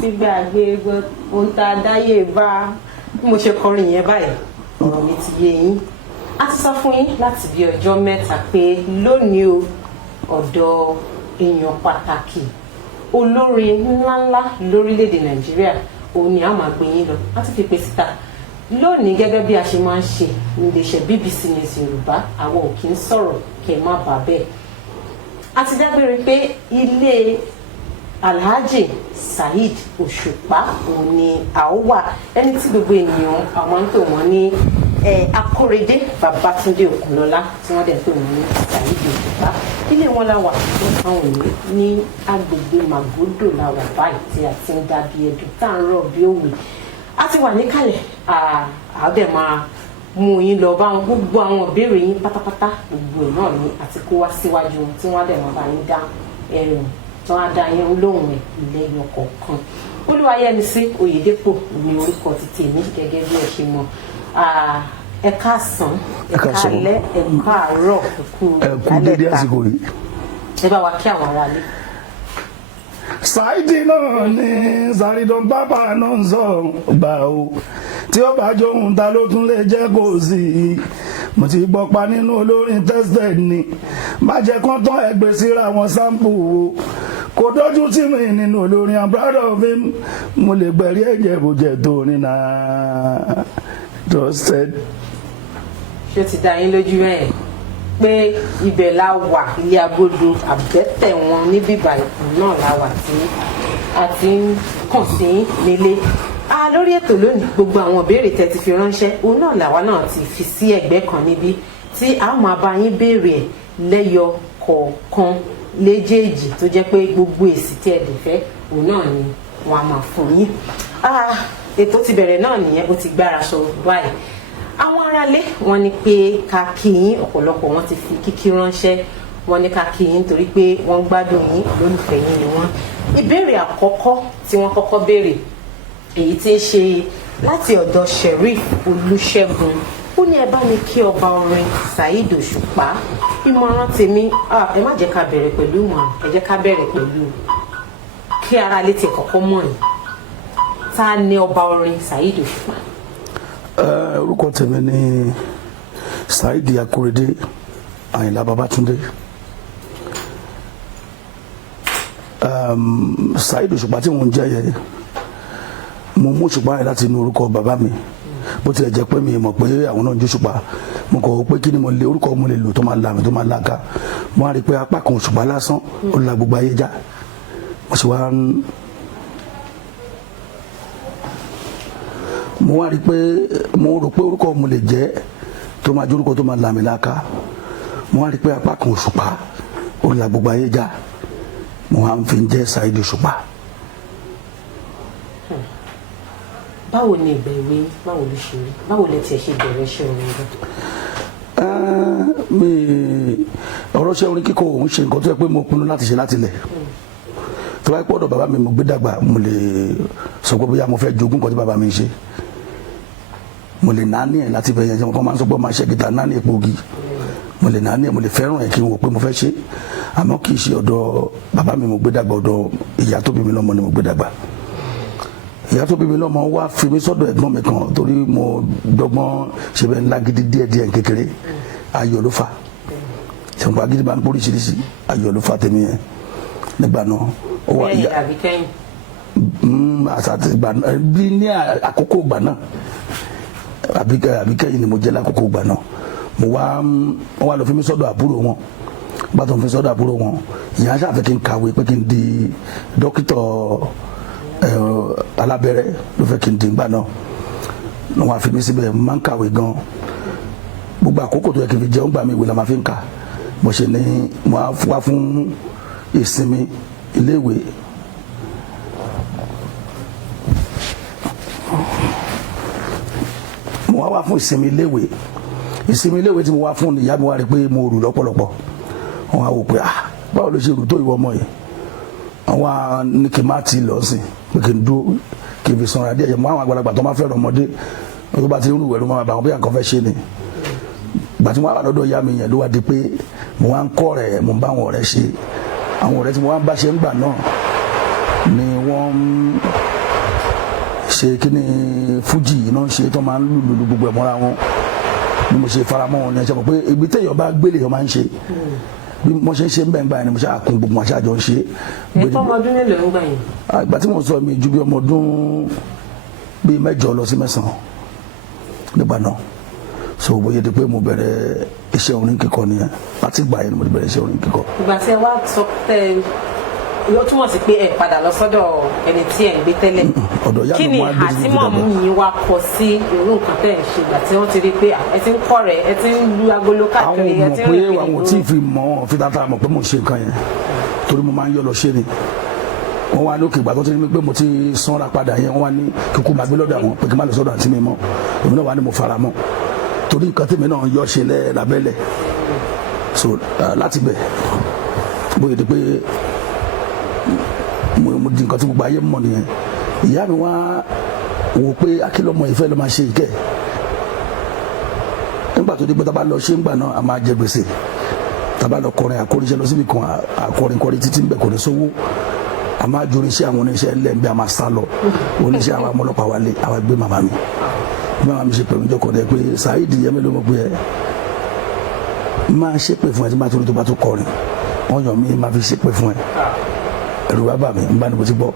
fi gbàgbé ohun tá a dáyé bá bí mo ṣe kọrin yẹn báyìí ọ̀rọ̀ mi ti yé yín. A ti sọ fún yín láti bí ọjọ́ mẹ́ta pé lónìí o ọ̀dọ̀ èèyàn pàtàkì olórin ńláńlá lórílẹ̀‐èdè Nàìjíríà òun ni a máa gbé yín lọ láti fi pè síta lónìí gẹ́gẹ́ bí a ṣe máa ń ṣe ní iléeṣẹ́ BBC News Yorùbá àwọn ò kí ń sọ̀rọ̀ kẹ́ má bà bẹ́ẹ̀. A ti dágbére pé ilé Alhaji Saheed Òṣùpá òun ni a ó wà ẹni tí gbogbo ènìyàn àwọn ń pè wọ́n ní Akóredé Babátúndé Òkúnlọ́lá tí wọ́n dẹ̀ pè wọ́n ní Saheed Òṣùpá. Ilé wọn la wà lọ́sàn-án òní ní agbègbè Màgódò la wà báyìí tí a ti ń dàbí ẹ̀dùn tá à ń rọ̀ bí òwe. A ti wà níkàlẹ̀ àádẹ́ máa mú yín lọ bá wọn gbogbo àwọn ìbéèrè yín pátápátá gbogbo náà ni àti kó wá síwájú wọn tí wọ́n á dẹ̀ máa bá yín dá ẹ̀rùn tí wọ́n á dá yín lóhùn ẹ̀ lẹ́yìn ọ̀kọ̀ọ̀kan. Olúwayẹmisí Oyèdépò ní orúkọ ti tèmi gẹ́gẹ́ bí ẹ ṣe mọ̀. Ẹ káàsán ẹ káalẹ́ ẹ káàárọ̀ ẹ kú dédé àsìkò yìí. Ẹ bá wa kí àwọn aráalé. Saheed náà ni Saheedon bàbá náà ń sọ gbà o tí ó bá jó ohun ta ló tún lè jẹ́ kó sí i mo ti gbọ́ pa nínú olórin tested ni má jẹ́ kán tán ẹgbẹ́ síra wọn sample o kò dójú tì mí nínú olórin I'm proud of him mo lè gbẹ̀rí ẹ̀jẹ̀ bó jẹ́ tó ní náà trusted. Ṣé o ti dá yín lójú ẹ̀ pé ibẹ̀ la wà ilé agodo àbẹ́tẹ̀ wọn níbí báyìí náà la wà tí a ti ń kàn sí nílé. Lórí ètò lónìí gbogbo àwọn ìbéèrè tẹ́ ti fi ránṣẹ́ òun náà làwa náà ti fi sí ẹ̀gbẹ́ kan níbí tí a máa bá yín béèrè ẹ̀ lẹ́yọ kọ̀ọ̀kan léjèèjì tó jẹ́ pé gbogbo èsì tí ẹ lè fẹ́ òun náà ni wọ́n á máa fún yín. Ètò ti bẹ̀rẹ̀ náà nìyẹn bó ti gbára sọ báyìí. Àwọn aráalé wọ́n ní pé ká kí yín ọ̀pọ̀lọpọ̀ wọ́n ti fi kíkí ránṣẹ́ wọ́n ní ká kí yín torí pé wọ́n gbádùn yín lólùfẹ́ yín ni wọ́n. Ìbéèrè àkọ́kọ́ tí wọ́n kọ́kọ́ béèrè èyí tí ń ṣe láti ọ̀dọ̀ Sheriff Olúṣẹ́gun ó ní ẹ bá mi kí ọba orin Saheed Òṣùpá. Ìmọ̀ràn tèmi ẹ má jẹ́ ká bẹ̀rẹ̀ pẹ̀lú ìmọ̀ràn ẹ jẹ́ ká bẹ̀rẹ̀ pẹ̀lú kí aráalé ti kọ́kọ́ mọ̀ yín ta ni ọba orin Saheed Òṣùpá. Orúkọ tèmi ni Saheed Akóredé Àyìnlá Babátúndé. Saheed Òṣùpá tí mo ń jẹ́ yẹ mo mú Òṣùpá yẹn láti inú orúkọ bàbá mi bó tilẹ̀ jẹ́ pé mi mọ̀ pé àwọn náà ń jó Òṣùpá mo kọ̀ pé kí ni mo lè orúkọ mo lè lò tó máa la mi tó máa la ká mo á rí i pé apá kan Òṣùpá lásán ó la gbogbo ayé já mo sì wá mo wá rí i pé mo rò pé orúkọ mo lè jẹ́ tó máa jó orúkọ tó máa la mi láká mo wá rí i pé apá kan Òṣùpá ó la gbogbo ayé já mo wá ń fi jẹ́ Saheed Òṣùpá. Báwo ni ìgbà ìwé báwo ló ṣe rí báwo lẹ tiẹ̀ ṣe bẹ̀rẹ̀ iṣẹ́ orin gan. Ọ̀rọ̀ iṣẹ́ orin kíkọ òun ṣe nǹkan tó yẹ pé mo pinnu láti ṣe láti lẹ̀ tó bá pọ̀ ọ̀dọ̀ bàbá mi mo gbé dàgbà mo lè sọ pé bóyá mo fẹ́ jogún nǹkan tí bàbá mi ń ṣe mo lè náání ẹ̀ láti bẹ̀yẹn ṣe mo kàn máa ń sọ pé máa ṣe gìtá náání epo ogi mo lè náání ẹ̀ mo lè fẹ́ràn ẹ̀ kí n wò pé mo fẹ́ ṣe àmọ́ kì í ṣe ọ̀dọ̀ bàbá mi mo gbé dàgbà ọ̀dọ̀ ìyá tó bí mi lọ́mọ ni mo gbé dàgbà. Ìyá tó bí mi lọ́mọ wá fi mi sọ́dọ̀ ẹ̀gbọ́n mi kan torí mo dọ́gbọ́n ṣe bẹ́ẹ̀ ńlá gidi díẹ̀díẹ̀ kékeré ayọ̀ ló fà ṣùgbọ́n agídí máa ń póríṣiríṣi ayọ̀ ló fà tèmi yẹn nígbà náà. Bẹ́ẹ̀ni àbí kẹ́yìn. Àti ìgbà náà bí ní àkókò ìgbà náà àbí kẹ́yìn ni mo jẹ́ lákòókò ìgbà náà mo wá lọ fi mi sọ́dọ̀ àbúrò wọn bá tó ń fi sọ́dọ̀ àbúrò wọn ìyá ṣàfẹ́ kí n kàwé pé kí n di dókítà alábẹ́rẹ́ ló fẹ́ kí n di ìgbà náà wọ́n wá fi mí síbẹ̀ máa ń kàwé gan gbogbo àkókò tó yẹ kí n fi jẹun gbà mí ìwé la máa fi ń kà bó ṣe ní mo wá fún ìsinmi iléèwé mo wá fún ìsinmi iléèwé tí mo wá fún ìyá mi wá rí pé mo rù lọ́pọ̀lọpọ̀ wọ́n wá wò pé báwo ló ṣe rù tó ìwọ ọmọ yìí àwọn ní kí n má ti lọ sí pé kí n dúró kí n fi sanra díẹ̀ mọ́ àwọn àgbàlagbà tó máa fẹ́ràn ọmọdé tó bá ti ń rúwẹ̀ẹ́ ló máa bá wọn bí àǹkan fẹ́ ṣe ni ìgbà tí wọ́n wà lọ́dọ̀ ìyá mi yẹn ló wá di pé mo wá ń kọ́ rẹ̀ mo ń bá àwọn ọ̀rẹ́ ṣe àwọn ọ̀rẹ́ tí mo wá ń bá ṣe ń gbà náà ni wọ́n ṣe kí ni fújì náà ṣe tó máa ń lùlù gbogbo ẹ̀ mọ́ra wọn bí mo ṣe faramọ́ wọn ni ẹ ṣe mọ̀ pé ibi téèyàn bá gbélé yẹn máa ń ṣe bí mo ṣe ń ṣe ń bẹ́ẹ̀ gbà yẹn ni mo ṣe àkún gbogbo àṣà àjọ ń ṣe. ètò ọmọ ọdún nílò ń gbà yẹn. ìgbà tí mo sọ mi ju bí ọmọ ọdún bíi 8 lọ sí 9 nígbà náà so bóyá di pé mo bẹ̀rẹ̀ iṣẹ́ orin kíkọ nìyẹn láti gbà yẹn ni mo ti bẹ̀rẹ̀ iṣẹ́ orin kíkọ. ìgbà tí ẹ wá sọ tẹ yóò túmọ̀ sí pé ẹ padà lọ sọ́dọ̀ ẹni tí ẹ ń gbé tẹ́lẹ̀. ọ̀dọ̀ ìyá kí mi ni mo á gbé sí ibi àtìmọ̀mù dàgbà. yìí wá kọ sí irú nǹkan tẹ̀ ń ṣe ìgbà tí wọ́n ti rí pé ẹ ti ń kọ́ rẹ̀ ẹ ti ń lu agolo àwọn káàkiri ẹ mọ̀ ti ń pé rìn kiri àwọn tí ì fi mọ̀ ọ́n fi tata mọ̀ pé mo ń ṣe nǹkan yẹn torí mo máa ń yọ lọ ṣe ni wọ́n wá ní òkè ìgbà tó ti ní pé mo ti sanra padà yẹn wọ́n wá ní kíkú máa gbé lọ́dọ̀ àwọn pé kí n má lọ sọ́dọ̀ àǹtí mi mọ́ èmi náà wá ní mo fara mọ́ torí nǹkan tèmi náà yọ ṣe lábẹ́lẹ̀ so láti bẹ̀ bóyá di pé mo di nǹkan tí gbogbo ayé mọ̀ nìyẹn ìyá mi wá wò pé akílọ́mọ ìfẹ́ ló máa ṣe ìkẹ́ nígbà tó di pé tá a bá lọ ṣe ń gbà náà a máa jẹ gbèsè tá a bá lọ kọrin àkóríṣẹ́ lọ síbi kan àkọrin títí ń bẹ̀ kò ní sówó a máa ju oníṣẹ́ àwọn oníṣẹ́ lẹ́ẹ̀mbẹ́ a máa sá lọ oníṣẹ́ àwọn ọmọlọ́pàá wálé àwa gbé màmá mi bí màmá mi ṣe pè mí jọkọ̀ dẹ pé Saheed yẹmí ló mọ̀ pé ẹ máa ṣépè fún ẹ tí máa torí tó bá tó kọrin wọ́n yàn mí máa fi ṣépè fún ẹ ẹ̀rù bá bà mí ń bá ní mo ti gbọ́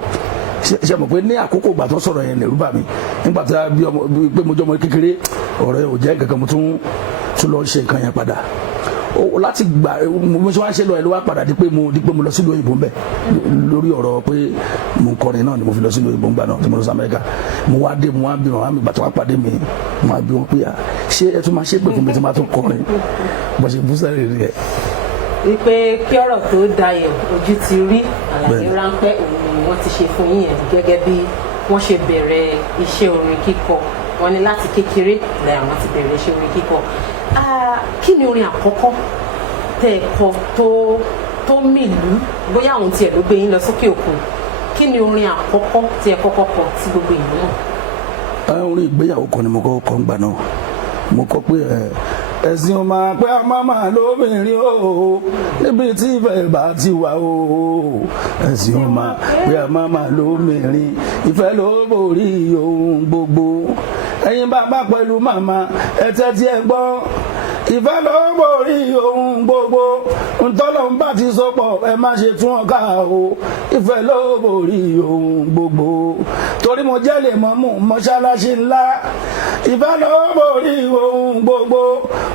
ṣe mọ̀ pé ní àkókò ìgbà tó sọ̀rọ̀ yẹn ẹ̀rù bà mí nígbà tí a bí ọmọ pé mo jẹ́ ọmọ kékeré ọ̀rọ̀ yẹn ò jẹ́ kankan mo tún lọ ṣe nǹkan yẹn padà láti gbà mo ṣe wá ṣe lọ ẹ ló wá padà di pé mo lọ sílùú òyìnbó ń bẹ lórí ọ̀rọ̀ pé mo ń kọrin náà ni mo fi lọ sílùú òyìnbó ń gbà náà tí mo lọ sí Amẹ́ríkà mo wá dé mo wá bí wọn àmì ìgbà tó wá pàdé mi mo wá bí wọn pé ṣé ẹ tún máa ṣe pé fún mi tí máa tún kọrin bó ṣe bú sẹ́rẹ̀ rí ẹ. wípé kí ọ̀rọ̀ tó dayọ̀ ojú ti rí àlàyé ráńpẹ́ òun ni wọ́n ti ṣe fún yín yẹn gẹ́gẹ́ bí wọ́n ṣe bẹ̀rẹ̀ iṣẹ́ orin kíkọ wọ́n ní láti kékeré lẹ́yìn àwọn ti bẹ̀rẹ̀ iṣẹ́ orin kíkọ. Kí ni orin àkọ́kọ́ tẹ́ ẹ kọ tó mìlú bóyá àwọn tiẹ̀ ló gbé yín lọ sókè òkun kí ni orin àkọ́kọ́ tí ẹ kọ́kọ́ kọ tí gbogbo ìlú náà. orin ìgbéyàwó kan ni mo kọ́ ń gbà náà mo kọ pé ẹ̀sìn ọmọ pé a máa máa lóbìnrin o níbi tí ìfẹ́ bá ti wà o ẹ̀sìn ọmọ pé a máa máa lóbìnrin ìfẹ́ ló borí ohun gbogbo ẹ̀yin bàbá pẹ̀lú màmá ẹ tẹ́tí ẹ gbọ́ ìfẹ́ ló borí ohun gbogbo ntọ́lọ́n bá ti sọpọ̀ ẹ má ṣe tún ọ̀ká o ìfẹ́ ló borí ohun gbogbo torí mo jẹ́ lè mọ́ mú mọ́ṣáláṣí ńlá ìfẹ́ ló borí ohun gbogbo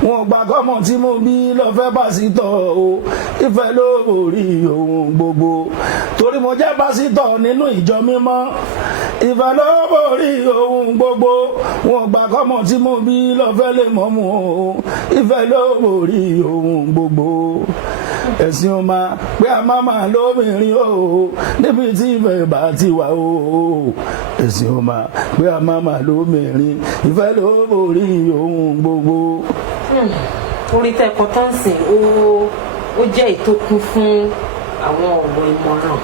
wọn gbà kọ́mọ tí mo bí lọ́fẹ́ pásítọ̀ o ìfẹ́ ló borí ohun gbogbo torí mo jẹ́ pásítọ̀ nínú ìjọ mímọ́ ìfẹ́ ló borí ohun gbogbo wọn gbà kọ́mọ tí mo bí lọ́fẹ́ lè mọ́ mú o ìfẹ́ ló borí ohun gbogbo ẹ̀sìn ọmọ pé a máa máa lóbìnrin o níbi tí ìfẹ́ bá ti wà o ẹ̀sìn ọmọ pé a máa máa lóbìnrin ìfẹ́ ló borí ohun gbogbo. orin tẹ́kọ̀ọ́ tó ń sìn ó jẹ́ ìtókun fún àwọn ọ̀rọ̀ ìmọ̀ràn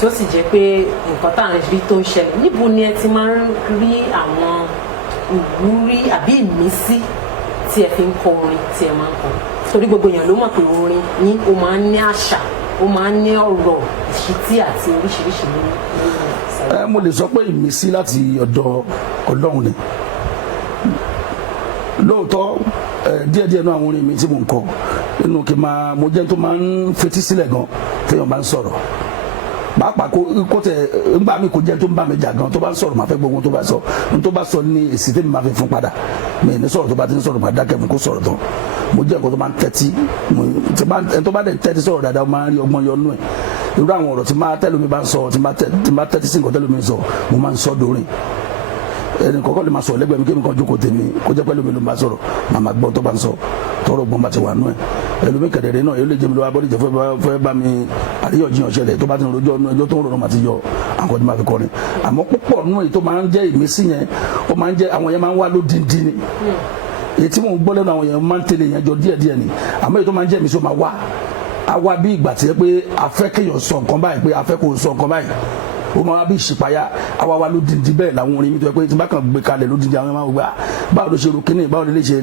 tó sì jẹ́ pé nǹkan tá à ń rí tó ń ṣẹlẹ̀ níbo ni ẹ ti máa ń rí àwọn ìwúrí àbí ìmísí tí ẹ fi ń kọ orin tí ẹ máa ń kọ torí gbogbo èèyàn ló mọ̀ pé orin yín ó máa ń ní àṣà ó máa ń ní ọ̀rọ̀ ìṣítí àti oríṣiríṣi nínú ìsàlẹ̀. mo lè sọ pé ìmísí láti ọ̀dọ̀ Ọlọ́run ni lóòótọ́ díẹ̀díẹ̀ náà àwọn orin mi tí mo ń kọ nínú kí n máa mo jẹ́ tó máa ń fetí sílẹ̀ gan téèyàn bá ń sọ̀rọ̀ pàápàá kó tẹ ńgbà mi kò jẹ́ tó ń bá mi jà gan tó bá ń sọ̀rọ̀ máa fẹ́ gbogbo tó bá sọ tó bá sọ ní èsì tèmi máa fi fún padà mi ní sọ̀rọ̀ tó bá ti ń sọ̀rọ̀ máa dákẹ́ fún kó sọ̀rọ̀ tán mo jẹ́ nǹkan tó máa ń tẹ́tí tó bá dẹ̀ tẹ́tí sọ̀rọ̀ dáadáa máa ń rí ọgbọ́n yọ nú ẹ̀ irú àwọn ọ̀rọ̀ tí máa tẹ́lómi bá ń sọ tí máa tẹ́tí sí nǹkan tẹ́lómi sọ mo máa ń sọ dórin ẹni kọ́kọ́ lè máa sọ lẹ́gbẹ̀ẹ́ mi kí mi kàn jókòó tèmi kó jẹ́ pẹ́lú mi ló máa sọ̀rọ̀ màmá gbọ́ tó bá ń sọ tọrọ gbọ́n bá ti wà nú ẹ̀ ẹlòmí kẹ̀dẹ̀rẹ̀ náà yóò lè jẹ́ mi lọ́wọ́ abọ́díjẹ́ fẹ́ bá mi àríyànjiyàn ṣẹlẹ̀ tó bá ti ń rojọ́ nú ẹjọ́ tó ń rọrùn máa ti yọ àwọn ọdún máa fi kọrin àmọ́ púpọ̀ nú èyí tó máa ń jẹ́ ìmísí yẹn ó máa ń jẹ́ àwọn yẹn máa ń wá lódindi ni èyí tí mò ń gbọ́ lẹ́nu àwọn yẹn máa ń tẹ̀lé yẹn jọ díẹ̀díẹ̀ ni àmọ́ èyí tó máa ń jẹ́ ìmísí ó máa wá a wá bí ìgbà tí yẹ pé afẹ́ kéèyàn sọ nǹkan báyìí pé afẹ́ kò sọ nǹkan báyìí ó máa wá bí ìṣípayá àwa wa lódindi bẹ́ẹ̀ làwọn orin mi tó yẹ pé tí bá kàn gbé kalẹ̀ lódindi àwọn máa gbà báwo ló ṣe ro kíní báwo ló lè ṣe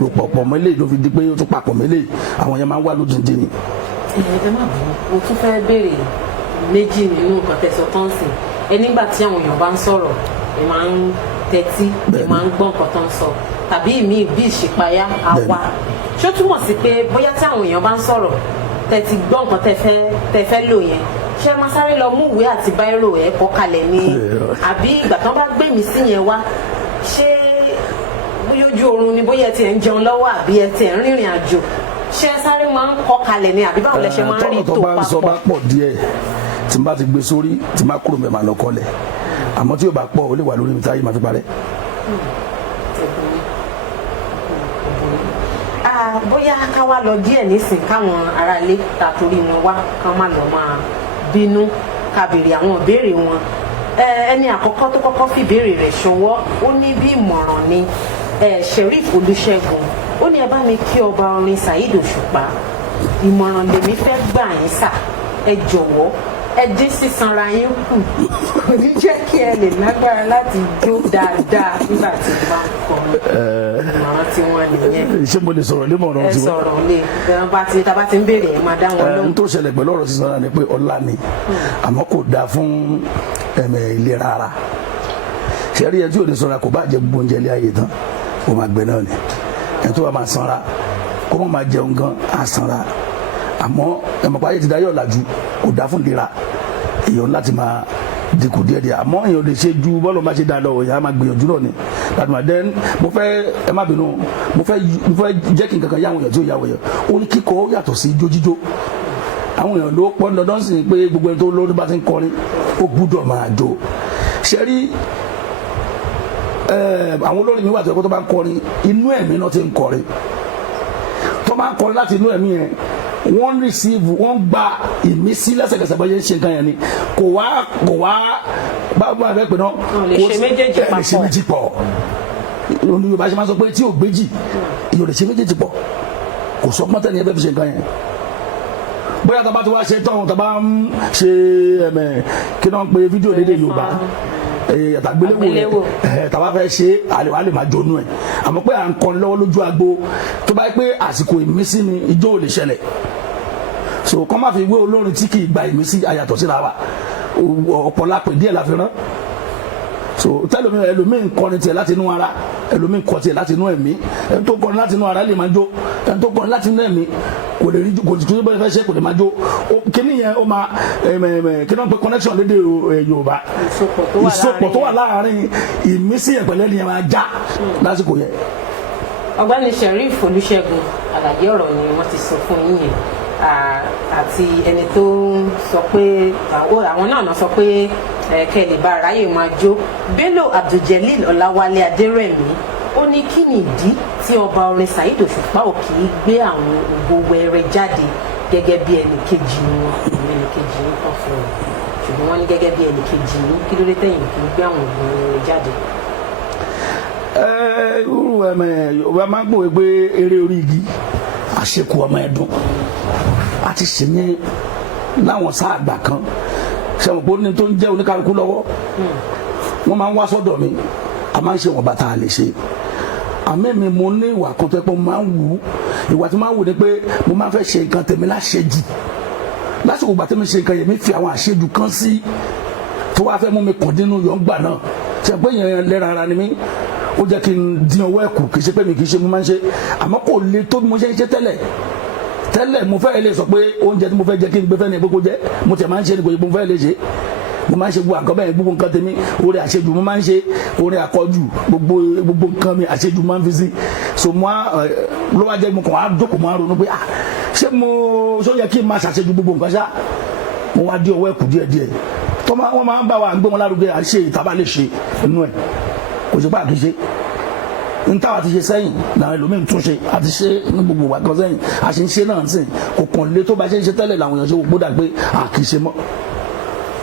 rò pọ̀pọ̀ mọ́ eléyìí ló fi di pé ó tún papọ̀ mọ́ eléyìí àwọn yẹn máa ń wá lódindi ni. ẹ má bọ̀ mo tún fẹ́ béèrè méjì nínú nǹkan tẹ̀sán tó ń sìn ẹ nígbà tí àwọn èèyàn bá ń sọ̀rọ̀ ẹ máa ń tẹ́tí ẹ máa ń gbọ́ nǹkan tó ń sọ tàbí ìmí bí ìṣípayá àwa ṣó túmọ̀ sí pé bóyá tí àwọn èèyàn bá ń sọ̀rọ̀ tẹ́tí gbọ́ nǹkan tẹ́ fẹ́ lò yẹn ṣé ẹ máa sáré lọ mú ìwé àti báírò ẹ kọ kalẹ̀ ni àbí ìgbà tán bá gbé mi sí yẹn wá ṣé bóyá ojú oorun ni bóyá ẹ ti ẹ̀ ń jẹun lọ́wọ́ àbí ẹ ti ẹ̀ ń rìnrìn àjò ṣé ẹ sáré máa ń kọ kalẹ̀ ni àbí báwo lẹ ṣe máa ń rí tó papọ̀. tọ́lọ̀ tó bá ń sọ bá pọ̀ díẹ̀ tí n bá ti gbé sórí tí n bá kúrò mẹ́ẹ̀ máa lọ kọ́lẹ̀ àmọ́ tí yóò bá pọ̀ ó lè wà lórí mi táyé máa fi parẹ́. bóyá ká wá lọ díẹ̀ nísìn káwọn aráalé ta torí wọn wá ká má lọ máa bínú ká béèrè àwọn ìbéèrè wọn ẹni àkọ́kọ́ tó kọ́kọ́ fi ìbéèrè rẹ̀ ṣọwọ́ ó ní bí ìmọ̀ràn ni Sheriff Olúṣẹ́gun ó ní ẹ bá mi kí ọba orin Saheed Òṣùpá ìmọ̀ràn lèmi fẹ́ gbà yín sà ẹ jọ̀wọ́ ẹ dín sísanra yín kù kò ní jẹ́ kí ẹ lè lágbára láti jó dáadáa nígbà tí wọ́n bá ń kọrin ìmọ̀ràn tí wọ́n nìyẹn. ṣé mo lè sọ̀rọ̀ lé mọ̀ràn tí wọ́n. ẹ sọ̀rọ̀ lé tá a bá ti ń béèrè ẹ máa dá wọn lóhùn. n tó ṣẹlẹ̀ pẹ̀lú ọ̀rọ̀ sísanra ni pé ọlá ni àmọ́ kò dáa fún ìlera ara ṣe rí ẹ tí ò ní sanra kò bá jẹ gbogbo oúnjẹ ilé ayé tán kó máa gbẹ náà ni ẹ tó bá máa sanra kó má máa jẹun gan á sanra àmọ́ ẹ̀mọ̀pá ayé ti dá yọ̀ làjú kò dá fún ìlera èèyàn láti máa dínkù díẹ̀díẹ̀ àmọ́ èèyàn lè ṣe ju bọ́ọ̀lù bá ṣe dáa lọ èèyàn á máa gbìyànjú náà ni láti máa dẹ́n mo fẹ́ ẹ má bínú mo fẹ́ jẹ́ kí n kankan yá àwọn èèyàn tí ó yá àwọn èèyàn ó ní kíkọ yàtọ̀ sí jójíjó àwọn èèyàn ló pọ́n dandan sí pé gbogbo ẹni tó lórí bá ti ń kọrin ó gbúdọ̀ máa jó ṣe rí àwọn olórin mi wà tó yẹ kó tó bá ń kọrin inú ẹ̀mí náà ti ń kọrin tó bá ń kọrin láti inú ẹ̀mí yẹn wọ́n receive wọ́n gba ìmísí lẹ́sẹ̀kẹsẹ̀ bá yẹn ṣe nǹkan yẹn ni kò wá báwo bá fẹ́ pè náà lè ṣe méjèèjì pọ̀ olú Yorùbá ṣe máa sọ pé tí ò gbéjì ìyọ̀ lè ṣe méjèèjì pọ̀ kò sọ pọ́n tẹ́ni ẹ fẹ́ fi ṣe nǹkan yẹn bóyá tá a bá ti wá ṣe tán tá a bá ń ṣe kí náà ń pe fídíò lédè Yorùbá àtàgbéléwò tàbá fẹ́ ṣe àlèwà lè máa jónú ẹ̀ àmọ́ pé à ń kọrin lọ́wọ́ lójú agbo tó bá yẹ pé àsìkò ìmísí ni ijó ò lè ṣẹlẹ̀ so kọ́ máa fi wé olórin tí kì í gba ìmísí ayàtọ̀ síra wa ọ̀pọ̀ lápè díẹ̀ la fi rán so tẹ́lómi ẹlòmíì ń kọrin tiẹ̀ láti inú ara ẹlòmíì ń kọ tiẹ̀ láti inú ẹ̀mí ẹni tó kọrin láti inú ara lè máa jó ẹni tó kọrin láti inú ẹ̀mí kò lè rí kò tí bọ́lá fẹ́ ṣe kò lè máa jó kíní yẹn ó máa kí náà pé connection lédè Yorùbá ìsopọ̀ tó wà láàárín ìmísí yẹn pẹ̀lú ẹni yẹn máa já lásìkò yẹn. Ọ̀gbẹ́ni Sheriff Olúṣẹ́gun àlàyé ọ̀rọ̀ ni wọ́n ti sọ fún yín yẹn àti ẹni tó ń sọ pé àwọn náà sọ pé kẹ́lẹ̀ bá aráyè máa jó Bello Abdul-Jalil Ọláwálé Adérẹ̀mí ó ní kí ni ìdí tí ọba orin Saheed Òṣùpá ò kì í gbé àwọn ògo wẹrẹ jáde gẹ́gẹ́ bí ẹnì kejì wọn ẹnì kejì ń kàn fún un ṣùgbọ́n wọ́n ní gẹ́gẹ́ bí ẹnì kejì ní kí ló dé tẹ̀yìn kì í gbé àwọn ògo wẹrẹ jáde. Yorùbá máa ń gbòwe pé eré orí igi àṣekù ọmọ ẹ̀dùn àti ṣe ní láwọn sáà àgbà kan ṣẹ̀wọ̀n pé ó ní tó ń jẹ́ oníkálukú lọ́wọ́ wọ́n máa ń wá sọ́dọ̀ mi a máa ń ṣe wọn bàtà àlè ṣe àmì mi mo ní ìwà kan tó yẹ pé mo máa ń wù ú ìwà tí mo máa ń wù ni pé mo máa ń fẹ́ ṣe nǹkan tèmi láṣejù lásìkò ìgbà tí mo ṣe nǹkan yẹn mi fi àwọn àṣejù kan sí tó wá fẹ́ mú mi kàn dínú yọ̀ǹgbà náà ṣe pé yẹn lẹ́ra ara ni mí ó jẹ́ kí n dín ọwọ́ ẹ̀kú kì í ṣe pé mi kì í ṣe mo máa ń ṣe àmọ́ kò le tó bí mo ṣe ń ṣe tẹ́lẹ̀ mo fẹ́ lè sọ pé oúnjẹ tí mo fẹ́ jẹ kí n gbé fẹ́ ní gbogbo jẹ mo tẹ̀ máa ń ṣe ní kò yẹ mo fẹ́ lè ṣe mo máa ń ṣe gbogbo àkọ́ bẹ́ẹ̀ gbogbo nǹkan tèmi orin àṣejù mo máa ń ṣe orin àkọ́jù gbogbo nǹkan mi àṣejù máa ń fi sí so mo ló wá jẹ́ mo kàn á jókòó mo á ronú pé ṣé ṣó yẹ kí n máa ṣàṣejù gbogbo nǹkan ṣá mo wá dí ọwọ́ ẹ̀kú díẹ̀díẹ̀ tó wọ́n máa ń bá wa gbé wọn lárugẹ àṣe ìtaba lè ṣe inú ẹ̀ kò sí pàkí ṣe n táwa ti ṣe sẹ́yìn làwọn ẹlòmíín tún ṣe àti ṣe ní gbogbo wa kan sẹ́yìn a ṣe ń ṣe náà sìn kò kàn lé tó bá ṣe ń ṣe tẹ́lẹ̀ làwọn èèyàn ṣe gbogbo dà pé kì í ṣe mọ́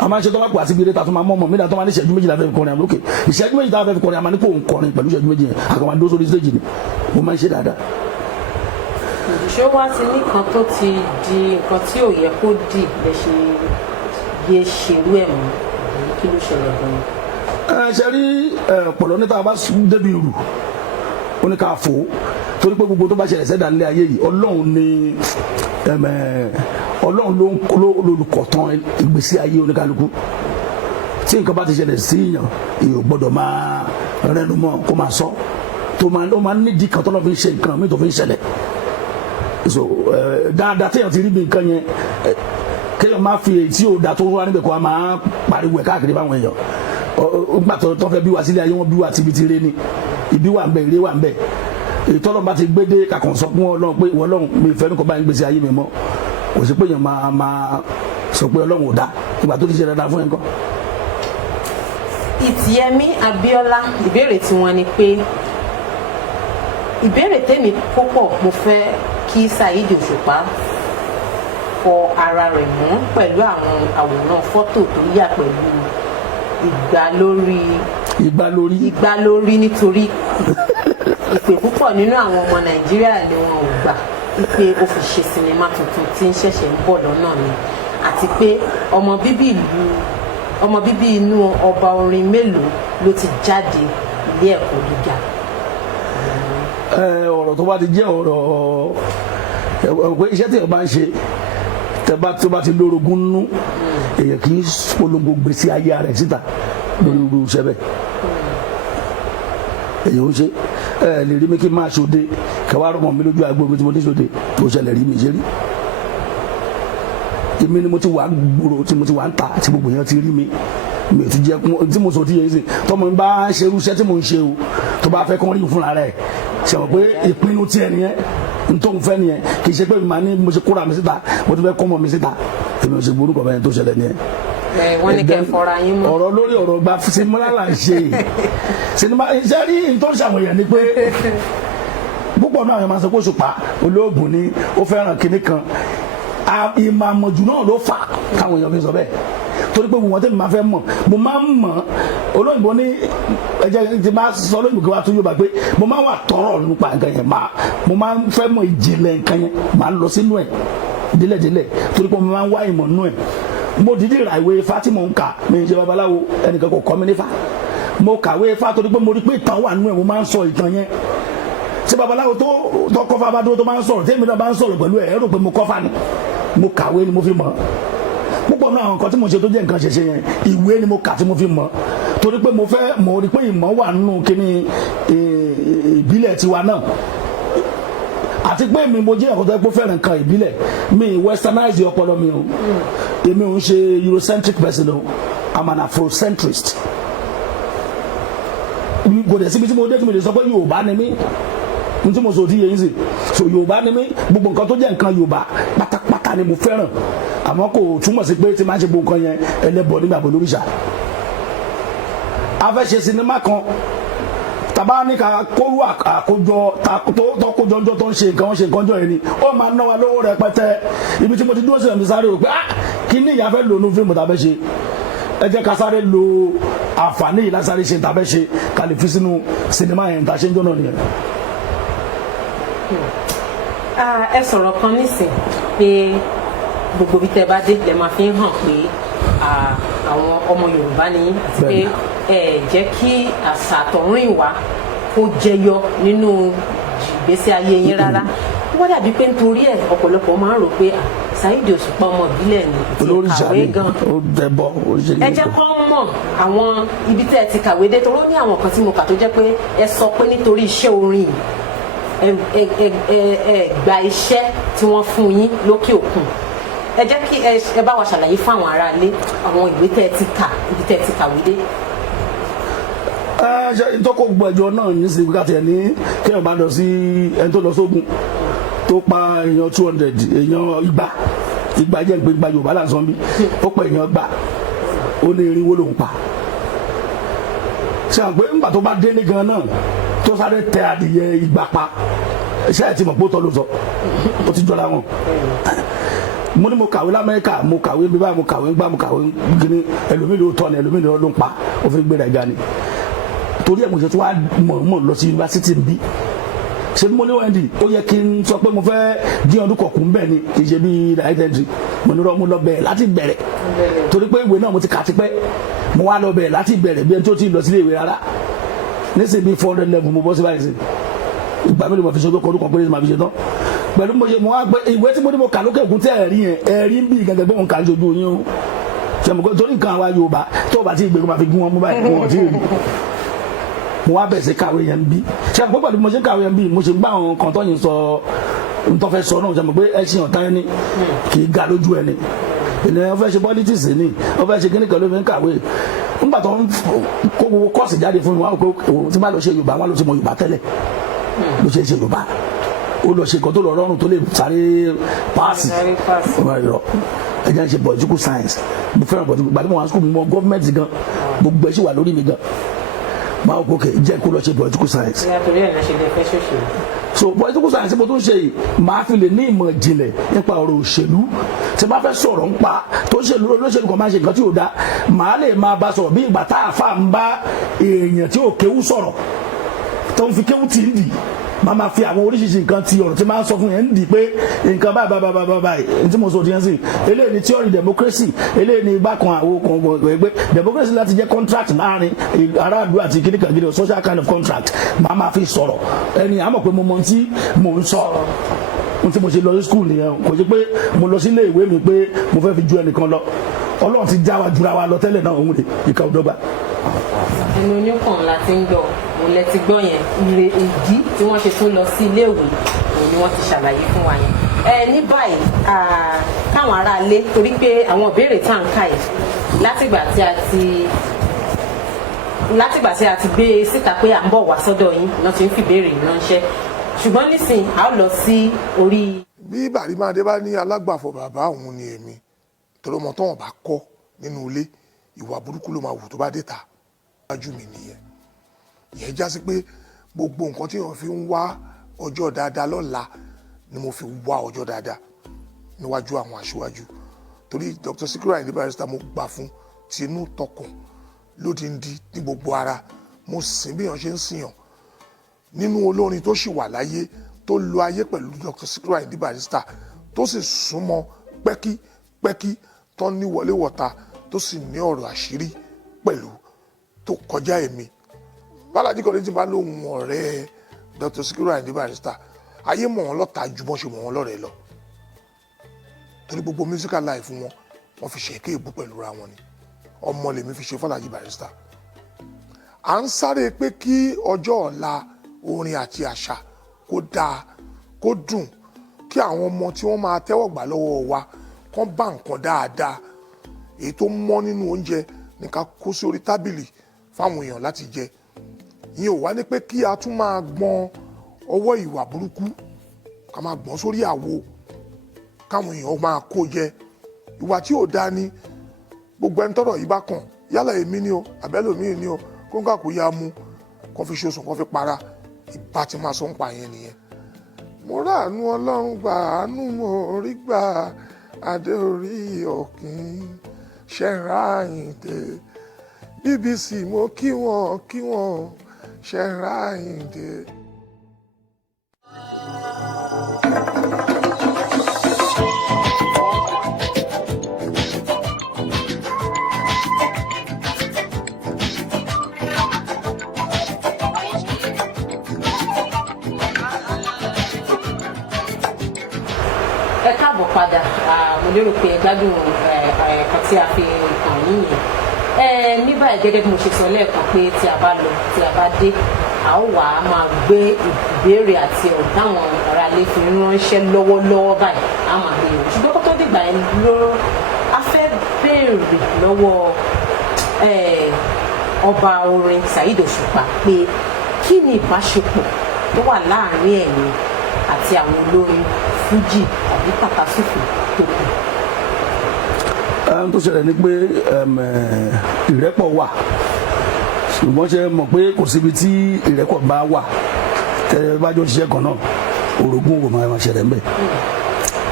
a máa ń ṣe tó bá pè àti gbére ta tó máa mọ́ ọmọ mi náà tó máa ní ìṣẹ́jú méjìlá fẹ́ fi kọrin àmọ́ lókè ìṣẹ́jú méjìlá fẹ́ fi kọrin àmọ́ ní kò ń kọrin pẹ̀lú ìṣẹ́jú méjì yẹn àkàwọn àdó sórí stéèjì ni mo máa ń ṣe dáadáa. ṣé wá ti ní kan tó ti di nǹkan tí ò yẹ kó dì lè ṣe yé ṣerú ẹ̀ mọ́ kí ló ṣẹlẹ̀ gan-an. ṣe rí pọ̀lọ́ níta bá débi rù ó ní ká fò torí pé gbogbo tó bá ṣẹlẹ̀ sẹ́dá nílé ayé yìí ọlọ́run ló lolùkọ̀tàn ìgbésí ayé oníkálukú tí nǹkan bá ti ṣẹlẹ̀ sí yàn èèyàn gbọ́dọ̀ máa rẹnu mọ́ kó máa sọ tó máa nídìí kan tó lọ́ fi ń ṣe nǹkan mi tó fi ń ṣẹlẹ̀ so dáadáa téèyàn ti rí bí nǹkan yẹn kéèyàn máa fi èyí tí ò da tó wá níbẹ̀ kó a máa pariwo ẹ̀ káàkiri báwọn èèyàn nígbà tó fẹ́ bí wa sílé ayé wọn bí wa tibí ti ré ni ibi wà ń bẹ ire wà ń bẹ èyí tọ́lọ́ bá ti gbé dé kàkàn sọ fún Ọlọ́run pé ìwọ Ọlọ́run mi ìfẹ́ nìkan bá ń gbèsè ayé mi mọ́ kò sí pé èèyàn máa sọ pé Ọlọ́run ò dá ìgbà tó ti ṣe dáadáa fún ẹ̀ nǹkan. Ìtìyẹmí Abíọ́lá ìbéèrè tí wọ́n ní pé ìbéèrè tèmi púpọ̀ mo fẹ́ kí Saheed Òṣùpá fọ ara rẹ̀ mọ́ pẹ̀lú àwọn àwòrán fọ́tò tó yà pẹ̀lú ìgbà lórí nítorí ìpè púpọ̀ nínú àwọn ọmọ Nàìjíríà ni wọn ò gbà pé ó fi ṣe sinimá tuntun tí ń ṣẹ̀ṣẹ̀ ń bọ̀ lọ́nà ni àti pé ọmọ bíbí inú ọba orin mélòó ló ti jáde ilé ẹ̀kọ́ gíga. Ọ̀rọ̀ tó bá ti jẹ́ ọ̀rọ̀ pé iṣẹ́ tí ẹ bá ń ṣe tó bá ti lórogún nínú èèyàn kì í polongo gbèsè ayé rẹ̀ síta lórí irú iṣẹ́ bẹ́ẹ̀ èèyàn ń ṣe lè rí mi kí n máa ṣòde kẹwàá rọmọ mi lójú àgbo mi tí mo dé ṣòde tó ṣẹlẹ̀ rí mi ṣe rí èmi ni mo ti wà gbòòrò tí mo ti wà ń ta tí gbogbo èèyàn ti rí mi mi ò ti jẹ kún tí mo sọ ti yẹ sí tọmọ mi bá ń ṣe irú iṣẹ́ tí mo ń ṣe o tó bá fẹ́ kán rí fúnra rẹ̀ ṣe wọ́n pé ìpinnu tiẹ̀ nìyẹn ntọ́ nfẹ́ nìyẹn kì í ṣe pé màá ní mo ṣe kóra mi síta mo ti fẹ́ kọ́ mọ́ mi síta èmi ò ṣe burú kọ́ bẹ́ẹ̀ tó ṣẹlẹ̀ nìyẹn. wọ́n ní kẹ́ fọ́ra yín mọ́. ọ̀rọ̀ lórí ọ̀rọ̀ gba sinimá là ń ṣe sinimá iṣẹ́ rí ntọ́ ṣàwòyàn ni pé púpọ̀ náà àwọn máa ń sọ pé Òṣùpá olóògùn ni ó fẹ́ràn kinní kan ìmọ̀ àmọ̀jù náà ló fà káwọn èèyàn fi sọ bẹ́ẹ̀ torí pé wọn tẹ́lẹ̀ máa fẹ́ mọ̀ mo máa ń mọ̀ olóyìnbó ní ẹ̀jẹ̀ ti máa sọ olóyìnbó kí wàá tún yóò bá pé mo máa ń wà tọrọ nípa nǹkan yẹn mo máa ń fẹ́ mọ̀ ìjìnlẹ̀ nǹkan yẹn máa ń lọ sínú ẹ̀ délẹ̀délẹ̀ torí pé mo máa ń wá ìmọ̀ nínú ẹ̀ mo dìde ra ìwé Ifá tí mo ń kà mi ń ṣe babaláwo ẹnìkan kò kọ́ mi nífá mo kàwé Ifá torí pé mo rí pé ìtàn wà nínú ẹ̀ mo máa ń sọ ìtàn yẹn tí babaláwo tó kọ́fà bá dúró tó máa ń sọ̀rọ̀ tèmi náà bá ń sọ̀rọ̀ pẹ̀lú ẹ̀ rò pé mo kọ́fà ni mo kàwé ni mo fi mọ̀ púpọ̀ náà àwọn nǹkan tí mo ṣe tó jẹ́ nǹkan ṣẹ̀ṣẹ̀ yẹn ìwé ni mo kà tí mo fi mọ̀ torí pé mo rí pé ìmọ̀ wà nínú kíní ìbílẹ̀ tiwa náà àti pé mi mo jẹ́ ọ̀kọ́tọ́ pé fẹ́ràn nǹkan ìbílẹ̀ mi westernize ọpọlọ mi o èmi ò ń ṣe Eurocentric person o I'm an Afrocentrist kò dẹ̀ síbi tí mo dé tí mo lè sọ pé Yorùbá ni mí n tí mo sọ ti yẹ yín sí so Yorùbá ni mí gbogbo nǹkan tó jẹ́ nǹkan Yorùbá pátápátá ni mo fẹ́ràn àmọ́ kò túmọ̀ sí pé tí máa ń ṣe gbogbo nǹkan yẹn ẹlẹ́bọ nígbà bọ̀ lóríṣà a fẹ́ ṣe sinimá kan tàbá ní ká kóró àkójọ tọkójọ ọjọ́ tó ń ṣe nǹkan jọ yẹn ni ó máa ná wa lówó rẹpẹtẹ ibi tí mo ti dúró sí ẹ̀mí sáré rò pé kí ni ìyá fẹ́ lò ní fíìmù tàbẹ́ ṣe ẹ jẹ́ ká sáré lo àǹfààní yìí lásáré ṣe tàbẹ́ ṣe ká lè fi sínú sinimá yẹn tá a ṣe ń jọ náà nìyẹn. ẹ sọ̀rọ̀ kan nísìn pé gbogbo bí tẹ́ bá dé lè máa fi hàn pé àwọn ọmọ Yorùbá ni àti pé ẹ jẹ́ kí àṣà àtọ̀húnrìnwá kó jẹyọ nínú ìgbésí ayé yín rárá wọ́n dàbí pé nítorí ẹ̀ ọ̀pọ̀lọpọ̀ máa ń rò pé Saheed Òṣùpá ọmọ ìbílẹ̀ ni ti kàwé gan ẹ jẹ́ kó mọ̀ àwọn ibi tẹ́ ẹ ti kàwé dé torí ó ní àwọn kan tí mo kà tó jẹ́ pé ẹ sọ pé nítorí iṣẹ́ orin ẹ gba iṣẹ́ tí wọ́n fún yín lókè òkun ẹ jẹ́ kí ẹ bá wa ṣàlàyé fún àwọn aráalé àwọn ìwé tẹ́ ẹ ti kà ibi tẹ́ ẹ ti kàwé dé. ìtọ́kọ̀ gbọ̀jọ náà ní sí ká tiẹ̀ ní kéèyàn bá lọ sí ẹni tó lọ sógun tó pa èèyàn 200 èèyàn igba jẹ́ pé igba Yorùbá là ń sọ bí ó pa èèyàn gbà ó ní irinwó lòún pa ṣe àgbẹ̀ ńgbà tó bá délé gan náà tó sáré tẹ adìyẹ igba pa ṣe àti mọ̀ pé ó tọ́ ló sọ ó ti jọra wọn mo ní mo kàwé l'Amẹ́ríkà mo kàwé bí báyìí mo kàwé gbá mo kàwé gíní ẹlòmíì ló tọ́ ni ẹlòmíì ló ń pa ó fi gbéra ìjà ni torí ẹ̀ mo ṣe tó wá mọ̀ lọ sí yunifásitì bí ṣe mo ní wẹ́ndì ó yẹ kí n sọ pé mo fẹ́ dín ọdún kọ̀ọ̀kùn bẹ́ẹ̀ ni kì í ṣe bí láìtẹ́ntì mo ní mo lọ bẹ̀rẹ̀ láti bẹ̀rẹ̀ torí pé ìwé náà mo ti kà ti pẹ́ mo wá lọ bẹ̀rẹ̀ láti bẹ̀rẹ̀ bí ẹni tó ti lọ sílé ìwé rárá nísìnyí bí 400 level mo bọ́ sí báyìí sí ìgbà mi lè mọ̀ fi ṣe tó kọ́ ọdún kan péré máa fi ṣe tán pẹ̀lú mo ṣe mo wá gbé ìwé tí mo ní mo kà lókè òkun tẹ́ ẹ̀rí yẹn ẹ̀rí ń bí gẹ́gẹ́ bí mo kà ń ṣojú yín o sẹ́mu kó torí nǹkan àwa Yorùbá tó o bá ti gbé kó máa fi gún wọn mú báyìí kó wọn ti rí mo wá bẹ̀rẹ̀ sí kàwé yẹn bí sẹ́mu pé pẹ̀lú mo ṣe kàwé yẹn bí mo ṣe gbá àwọn kan tó yìn sọ ntọ́fẹ́ sọ náà sẹ́mu pé ẹṣin ọ̀tá ẹni kì í ga lójú ẹni ènìyàn fẹ́ ṣe politics ni wọ́n fẹ́ ṣe kíní kan ló fi ń kàwé nígbà tó ń kó gbogbo kọ́ọ̀sì jáde fún mi wọ́n á pé tí bá lọ ṣe Yorùbá wọn ló ti mọ Yorùbá tẹ́lẹ̀ ló ṣe Yorùbá ó lọ ṣe kan tó lọ rọrùn tó lè sáré paasi ẹjẹ ń ṣe political science mo fẹ́ràn political gbàdúrà wọn school mo mọ gọ́ọ̀mẹ̀ntì gan gbogbo ẹ̀ sì wà lórí mi gan máa wọ pé jẹ́ kó lọ ṣe political science. so political science mo tún ṣe yìí máa fi lè ní ìmọ̀ ìjìnlẹ̀ nípa ọ̀rọ̀ òṣèlú tí bá fẹ́ sọ̀rọ̀ ń pa tó ṣèlú olóṣèlú kan máa ṣe nǹkan tí ò da màá lè máa bá sọ̀rọ̀ bí ìgbà tá a fà ń bá èèyàn tí ò kéwú sọ̀rọ̀ tó ń fi kéwú tì ń dì máa ma fi àwọn oríṣiríṣi nǹkan ti ọ̀rọ̀ tí máa ń sọ fún yẹn ń di pé nǹkan báyìí tí mo sọ ti yẹn sí eléyìí ni theory democracy eléyìí ni igbá kan àwọn kan ẹgbẹ́ democracy láti jẹ́ contract láàrin aráàlú àti kíníkan gidi social kind of contract máa ma fi sọ̀rọ̀ ẹni àmọ̀ pé mo mọ tí mò ń sọ ohun tí mo ṣe lọ sí school nìyẹn kò sí pé mo lọ sí ilé ìwé mi pé mo fẹ́ fi ju ẹnìkan lọ Ọlọ́run ti já wa jura wa lọ tẹ́lẹ̀ náà òun rè ìka òdọ́gba. ẹnu oníkan la ti ń gbọ́ òun lẹ ti gbọ́ yẹn ire ìdí tí wọ́n ṣe tún lọ sí iléèwé òun ni wọ́n ti ṣàlàyé fún wa yẹn. Ní báyìí káwọn aráalé torí pé àwọn ìbéèrè tá à ń kà yìí látìgbà tí a ti gbé síta pé à ń bọ̀ wá sọ́dọ̀ yín náà ti ń fi ìbéèrè ránṣẹ́ ṣùgbọ́n nísìnyí a ó lọ sí orí. bí Bàrímádé bá ní alágbàfọ̀ bàbá òun ni èmi torí ọmọ tó wọn bá kọ́ nínú ilé ìwà burúkú ló máa wù tó bá dé ta wájú mi nìyẹn ìyẹn já sí pé gbogbo nǹkan tí wọn fi ń wá ọjọ́ dáadáa lọ́la ni mo fi wá ọjọ́ dáadáa níwájú àwọn aṣíwájú torí Dr. Sikiru Ayinde Barrister mo gbà fún tinú tọkàn lódìndí ní gbogbo ara mo sìn bí èèyàn ṣe ń sìyàn nínú olórin tó sì wà láyé tó lo ayé pẹ̀lú Dr. Sikiru Ayinde Barrister tó sì súnmọ́ pẹ́kí tó ní wọléwọ̀ta tó sì ní ọ̀rọ̀ àṣírí pẹ̀lú tó kọjá èmi Balaji Kollington bá lóhun ọ̀rẹ́ Dr. Sikiru Ayinde Barrister ayé mọ̀ wọ́n lọ́ta ju bọ́n ṣe mọ̀ wọ́n lọ́rẹ̀ẹ́ lọ torí gbogbo musical life wọ́n fi ṣe èké ìbú pẹ̀lú ra wọn ni ọmọ lèmi fi ṣe Balaji Barrister à ń sáré pé kí ọjọ́ ọ̀la orin àti àṣà kó dáa kó dùn kí àwọn ọmọ tí wọ́n máa tẹ́wọ̀ gbà lọ́wọ́ wa kán bá nǹkan dáadáa èyí tó mọ́ nínú oúnjẹ ní ká kó sí orí tábìlì fáwọn èèyàn láti jẹ ìyẹn ò wá ní pé kí a tún máa gbọ́n ọwọ́ ìwà burúkú ká máa gbọ́n sórí àwo káwọn èèyàn máa kó jẹ ìwà tí ò dáa ni gbogbo ẹni tọ́rọ̀ yìí bá kàn yálà èmi ni o àbẹ́lòmíì ni o kó ń kàkó ya mu kó fi ṣoṣùn kó fi para ìbá ti máa sọ ń pa yẹn nìyẹn. mo ráàánú Ọlọ́run gbà àánú mo rí gbà adé orí òkín Ṣẹ̀nrà Àyìndé BBC mo kí wọn Ṣẹ̀nrà Àyìndé. Ẹ káàbọ̀ padà mo lérò pé ẹ gbádùn ẹ̀kọ́ tí a fi hàn yín yẹn ní báyìí gẹ́gẹ́ bí mo ṣe sọ lẹ́ẹ̀kan pé tí a bá lọ tí a bá dé a ó wà á máa gbé ìbéèrè àti ọ̀rọ̀ táwọn ará ilé fi ránṣẹ́ lọ́wọ́lọ́wọ́ báyìí a máa gbé yẹn ṣùgbọ́n kó tó dìgbà yẹn ló a fẹ́ béèrè lọ́wọ́ ọba orin Saheed Òṣùpá pé kí ni ìbáṣepọ̀ tó wà láàrin ẹ̀yin àti àwọn olórin fújì tàbí tàkasúfù tó kù. tó ṣẹlẹ̀ ni pé ìrẹ́pọ̀ wà ṣùgbọ́n ṣe mọ̀ pé kò síbi tí ìrẹ́pọ̀ bá wà tẹ́ bá jọ ṣiṣẹ́ kan náà orogún wò máa ṣẹlẹ̀ ńbẹ̀.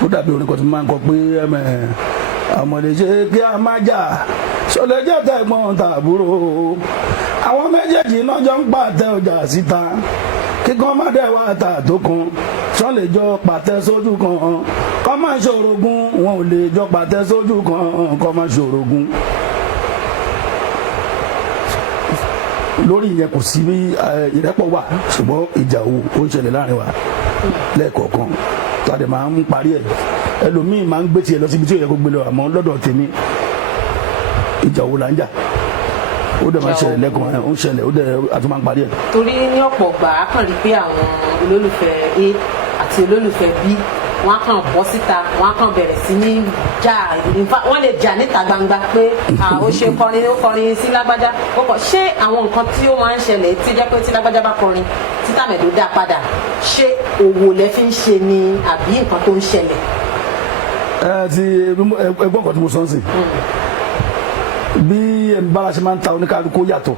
ó dàbí orin kan tí mo máa ń kọ pé àmọ̀lé ṣe kí a má jà ṣọlẹ̀ jẹ́ tẹ̀gbọ́n tàbúrò àwọn méjèèjì náà jọ ń pàtẹ ọjà síta kíkan má dẹ̀ wá ta tó kan sọ́n lè jọ pàtẹ sójú kan kọ́ máa ṣòrogún wọn ò lè jọ pàtẹ sójú kan kọ́ máa ṣòrogún. lórí ìyẹn kò sí bí ìrẹ́pọ̀ wà ṣùgbọ́n ìjà owó ó ń ṣẹlẹ̀ láàrin wa lẹ́ẹ̀kọ̀ọ̀kan tó a dẹ̀ máa ń parí ẹ̀ ẹlòmíì máa ń gbé tiẹ̀ lọ síbi tí ó yẹ kó gbé lọ àmọ́ lọ́dọ̀ tèmi ìjà wo là ń jà ó dẹ̀ máa ń ṣẹlẹ̀ lẹ́kọ̀ọ́ ó ń ṣẹlẹ̀ ó dẹ̀ àtúmọ̀ ń parí ẹ̀. torí ní ọ̀pọ̀ gbà á kàn rí pé àwọn olólùfẹ́ A àti olólùfẹ́ B wọ́n á kàn bọ́ síta wọ́n á kàn bẹ̀rẹ̀ sí ní jà wọ́n lè jà níta gbangba pé ó ṣe kọrin ó kọrin sí lágbájá ó kọ ṣé àwọn nǹkan tí ó máa ń ṣẹlẹ̀ tí jẹ́ pé tí lágbájá bá kọrin tí tàmẹ̀dó dá padà ṣé òwò lẹ fi ń ṣe ni àbí nǹkan tó ń ṣẹlẹ̀. ti ẹgbọ́n kan tí mo sọ ń sìn bí bára ṣe máa ń ta oníkálukú yàtọ̀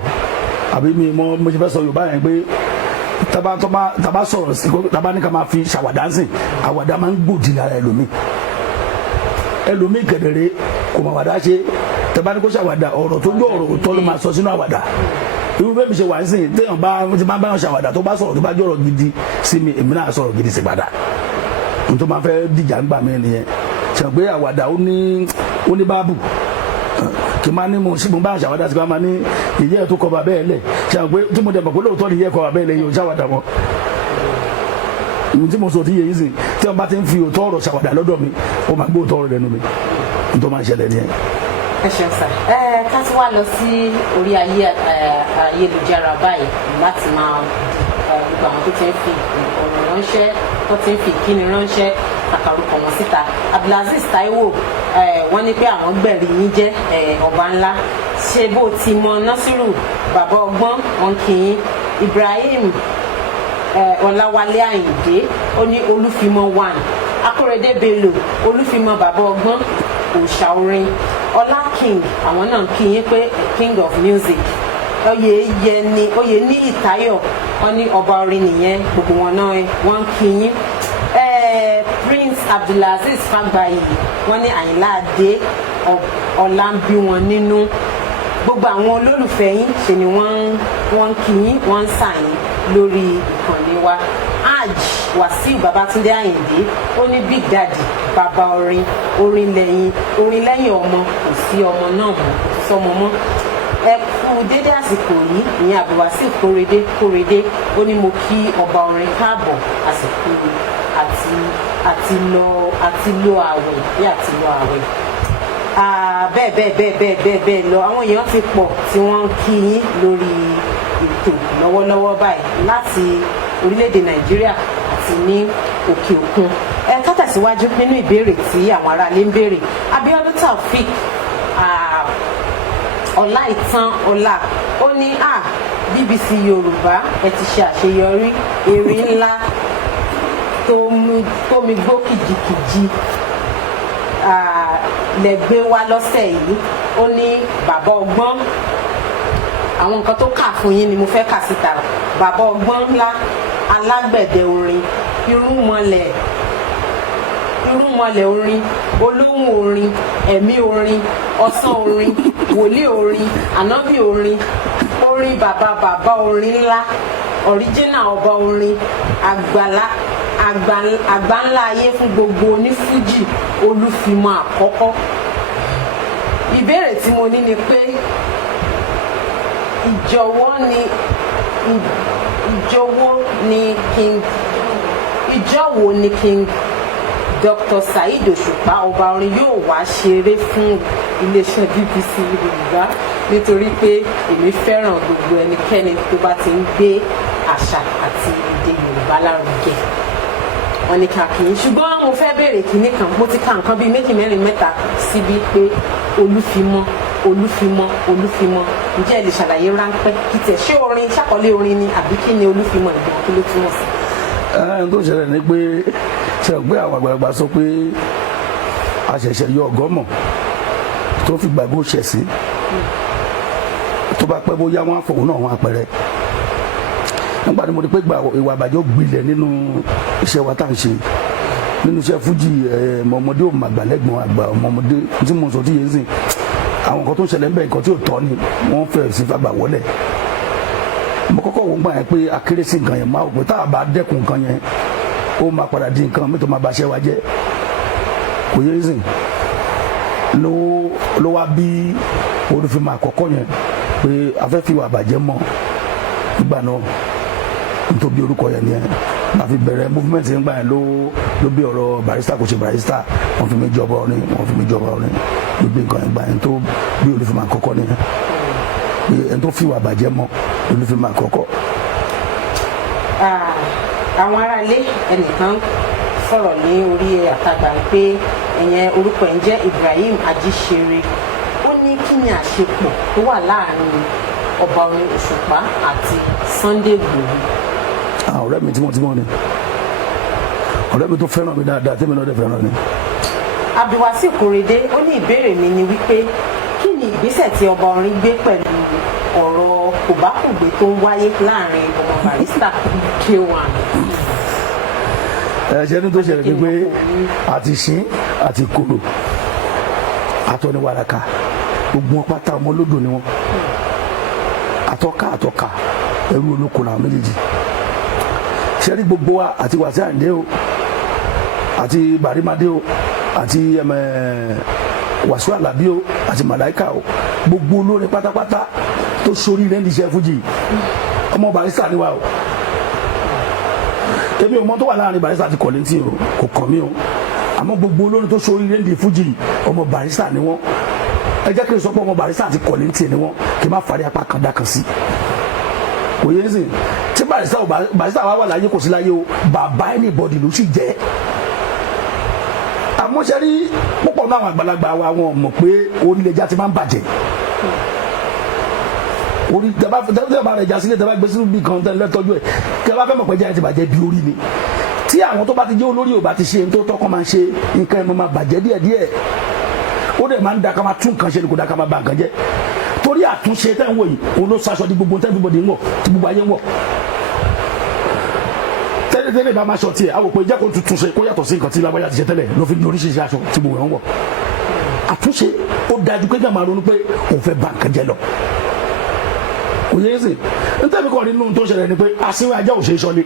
àbí mi mo ṣe fẹ́ sọ Yorùbá yẹn pé taba sọ̀rọ̀ sí taba ní ká máa fi ṣàwàdà ń sìn àwàdà máa ń gbòdì lára ẹlòmíì kẹ̀dẹ̀rẹ̀ kò máa wàdà ṣe taba ní kó ṣàwàdà ọ̀rọ̀ tó gbé ọ̀rọ̀ tó ló máa sọ sínú àwàdà irú bẹ́ẹ̀ mi ṣe wà ń sìn téèyàn bá ti máa bá yàn ṣàwàdà tó bá sọ̀rọ̀ tó bá jọ̀rọ̀ gidi sí mi èmi náà sọ̀rọ̀ gidi sí padà n tó máa fẹ́ dìjà ń gbà mí nìyẹn ṣàgbé àwàdà ó ní báàbù kì í máa ní mo bá àṣàwádà sí ká máa ní ìyẹ́ ẹ̀ tó kọ bàbá ẹ̀ lẹ̀ ṣàgbé tí mo dẹ̀ mọ̀ pé lóòótọ́ ni ìyẹ́ ẹ̀ kọ bàbá ẹ̀ lẹ̀ yóò ṣàwádà wọn. ìwé tí mo sọ ti yẹ yìí sìn tí wọn bá ti ń fi òótọ́ ọ̀rọ̀ ṣàwádà lọ́dọ̀ mi ó máa gbé òótọ́ ọ̀rọ̀ lẹ́nu mi n tó máa ṣẹlẹ̀ nìyẹn. ẹ ṣeun sà ká tí wàá lọ sí orí ayélujára báyìí láti máa gbogbo àwọn tó ti ń fi ọ̀rọ̀ ránṣẹ́ tó ti ń fi ìkíni ránṣẹ́ àkàrùkọ̀ wọn síta Abdulaziz Taiwo wọ́n ní pé àwọn gbẹ̀rí yín jẹ́ ọba ńlá ṣe bó ti mọ Nasiru bàbá ọgbọ́n wọn kì í Ibrahim Ọláwálé Àyìndé ó ní Olúfimọ 1 Akórèdé Bello Olúfimọ bàbá ọgbọ́n òòṣà orin Ọlá King àwọn náà kì í pé King of Music oyè ní Ìtáyọ̀ wọ́n ní ọba orin nìyẹn gbogbo wọn náà wọ́n kì í Prince Abdulaziz Fagbayi wọ́n ní Àyìnlá Adé ọlá ń bí wọn nínú gbogbo àwọn olólùfẹ́ yín ṣe ni wọ́n ń kí yín wọ́n ń sà yín lórí ìkànnì wa Hajj Wasiu Babatunde Ayinde ó ní Big Daddy bàbá orin lẹ́yìn ọmọ kò sí ọmọ náà mọ́ kò sí sọmọ mọ́ ẹ kú dédé àsìkò yìí ìyẹn Abdulwasiu Kórèdé ó ní mo kí ọba orin káàbọ̀ àsìkò àti lọ àwẹ̀ bí àti lọ àwẹ̀ bẹ́ẹ̀ lọ àwọn èèyàn ti pọ̀ tí wọ́n ń kí yín lórí ètò lọ́wọ́lọ́wọ́ báyìí láti orílẹ̀-èdè Nàìjíríà àti ní òkè òkun ẹ ká tẹ̀síwájú nínú ìbéèrè tí àwọn aráalé ń béèrè Abíọ́dún Taofik ọlá ìtàn ọlá ó ní BBC Yorùbá ẹ ti ṣe àṣeyọrí èrè ńlá tó mi gbó kìjikìji lẹ́gbẹ́ wá lọ́sẹ̀ yìí ó ní bàbá ọgbọ́n àwọn nǹkan tó kà fún yín ni mo fẹ́ kà síta bàbá ọgbọ́n ńlá alágbẹ̀dẹ orin irúnmọlẹ̀ orin olóhùn orin ẹ̀mí orin ọ̀sán orin wòlíì orin ànábì orin bàbá orin ńlá ọ̀ríjínà ọba orin àgbà ńlá ayé fún gbogbo onífújì Olúfimọ àkọ́kọ́. Ìbéèrè tí mo ní ni pé ìjọ wo ni King Dr. Saheed Òṣùpá ọba orin yóò wá ṣeré fún iléeṣẹ́ BBC Yorùbá nítorí pé èmi fẹ́ràn gbogbo ẹnikẹ́ni tó bá ti ń gbé àṣà àti èdè Yorùbá lárugẹ. Wọ́n ní kàkiri ṣùgbọ́n mo fẹ́ béèrè kinní kan mo ti ka nǹkan bíi méjì mẹ́rin mẹ́ta síbi pé Olúfimọ ǹjẹ́ ẹ lè ṣàlàyé ráńpẹ́ kí tẹ̀ ṣé orin ṣàkọlé orin ni àbí kí ni Olúfimọ ìgbà kí ló túmọ̀ sí. tó ṣẹlẹ̀ ni pé ṣe pé àwọn àgbàlagbà sọ pé àṣẹ̀ṣẹ̀ yọ ọgọ́mọ̀ tó fi gbàgbó ṣẹ̀ sí tó bá pẹ́ bóyá wọ́n á fòun náà wọ́n á pẹ̀rẹ́ nígbà tí mo rí pé ìwà àbàjẹ́ gbilẹ̀ nínú iṣẹ́ wa tá à ń ṣe nínú iṣẹ́ fújì ọmọdé ò màgbà lẹ́gbọ̀n àgbà ọmọdé tí mo sọ tí yẹn sìn àwọn nǹkan tó ń ṣẹlẹ̀ ń bẹ̀ nǹkan tí ò tọ́ ni wọ́n fẹ́ sí fagbà wọlé mo kọ́kọ́ wò ń gbà yẹn pé akéré sí nǹkan yẹn máa wò pé tá a bá dẹ́kun nǹkan yẹn ó máa padà di nǹkan mi tó máa baṣẹ́ wa jẹ́ kò yẹ sìn ló wá bí Olúfimọ àkọ́kọ́ yẹn pé afẹ́fẹ́ ìwà àbàjẹ́ mọ́ ìgbà náà nítorí orúkọ yẹn ni la fi bẹ̀rẹ̀ movement nígbà yẹn ló bí ọ̀rọ̀ Barrister kò ṣe Barrister wọ́n fi mí jọba orin gbogbo nǹkan ìgbà yẹn tó bí Olúfìmọ̀ àkọ́kọ́ nìyẹn ẹni tó fi wà bàjẹ́ mọ́ Olúfìmọ̀ àkọ́kọ́. àwọn aráalé ẹnìkan sọ̀rọ̀ ní orí àtàgbà pé ìyẹn orúkọ ẹ̀ ń jẹ́ Ibrahim Ajíṣeré ó ní kí ni àṣepọ̀ tó wà láàrin ọba orin Òṣùpá àti Sunday Igboho. ọ̀rẹ́ mi tímọ́tímọ́ ni ọ̀rẹ́ mi tó fẹ́ràn mi dáadáa tẹ́mi náà dẹ̀ fẹ́ràn ni. Abdulwasi Korede ó ní ìbéèrè mi ni wípé kí ni ìgbésẹ̀ tí ọba orin gbé pẹ̀lú ọ̀rọ̀ kòbákùgbé tó ń wáyé láàrin ọmọ Barrister K1. ẹ̀ṣẹ̀ ní tó ṣẹlẹ̀ ni pé àti ṣín àti kòlò àtọ́niwàràkà gbogbo wọn pátá ọmọ olódò ni wọn àtọ́ka ẹrú olóko làwọn méjèèjì ṣẹ́rí gbogbo wa àti Wàsíù Àyìndé o àti Bàrímádé o àti Wàsíù Àlàbí o àti Màláíkà o gbogbo olórin pátápátá tó sórí rẹ̀ ń di iṣẹ́ fújì ọmọ Barrister ni wa o èmi ò mọ̀ tó wà láàrin Barrister àti Kollington o kò kàn mí o àmọ́ gbogbo olórin tó sórí rẹ̀ ń di fújì ọmọ Barrister ni wọ́n ẹ jẹ́ kí n sọ pé ọmọ Barrister àti Kollington ni wọ́n kí n má fari apá kan dá kan sí kò yé nsìn tí Barrister wa wà láyé kò sí láyé o bàbá anybody ló sì jẹ́ àmọ́ ṣe rí púpọ̀ náà àwọn àgbàlagbà wa wọn mọ̀ pé orílẹ̀-èdè ti máa ń bàjẹ́ orí tẹ́bá rẹ̀ já sílẹ̀ tẹ́bá gbé sínú bí kan tẹ́lẹ̀ tọ́jú ẹ̀ kí ẹ bá fẹ́ mọ̀ pé jẹ́ ti bàjẹ́ bí orí ni tí àwọn tó bá ti jẹ́ olórí ò bá ti ṣe tó tọ́kọ́ máa ń ṣe nǹkan ẹ̀ máa bàjẹ́ díẹ̀díẹ̀ ó dẹ̀ máa ń da ká máa tún nǹkan ṣe ni kò da ká máa ba nǹkan jẹ́ torí àtúnṣe tẹ́ ń wò yìí òun ló ṣaṣọ di gbogbo everybody ń wọ̀ tí gbogbo ayé ń wọ̀ tẹ́lẹ̀ bá máa ṣọ tiẹ̀ àwọn òpè jẹ́ kó tuntun ṣe kó yàtọ̀ sí nǹkan tí lágbájá ti ṣe tẹ́lẹ̀ ló fi ní oríṣiríṣi aṣọ tí gbogbo ẹ̀ ń wọ̀ àtúnṣe ó dájú pé jẹ́ máa ronú pé òun fẹ́ ba nǹkan jẹ́ lọ kò yé ṣe nítorí kọ́ nínú tó ṣẹlẹ̀ ni pé asínwó ajá ò ṣe é ṣọlé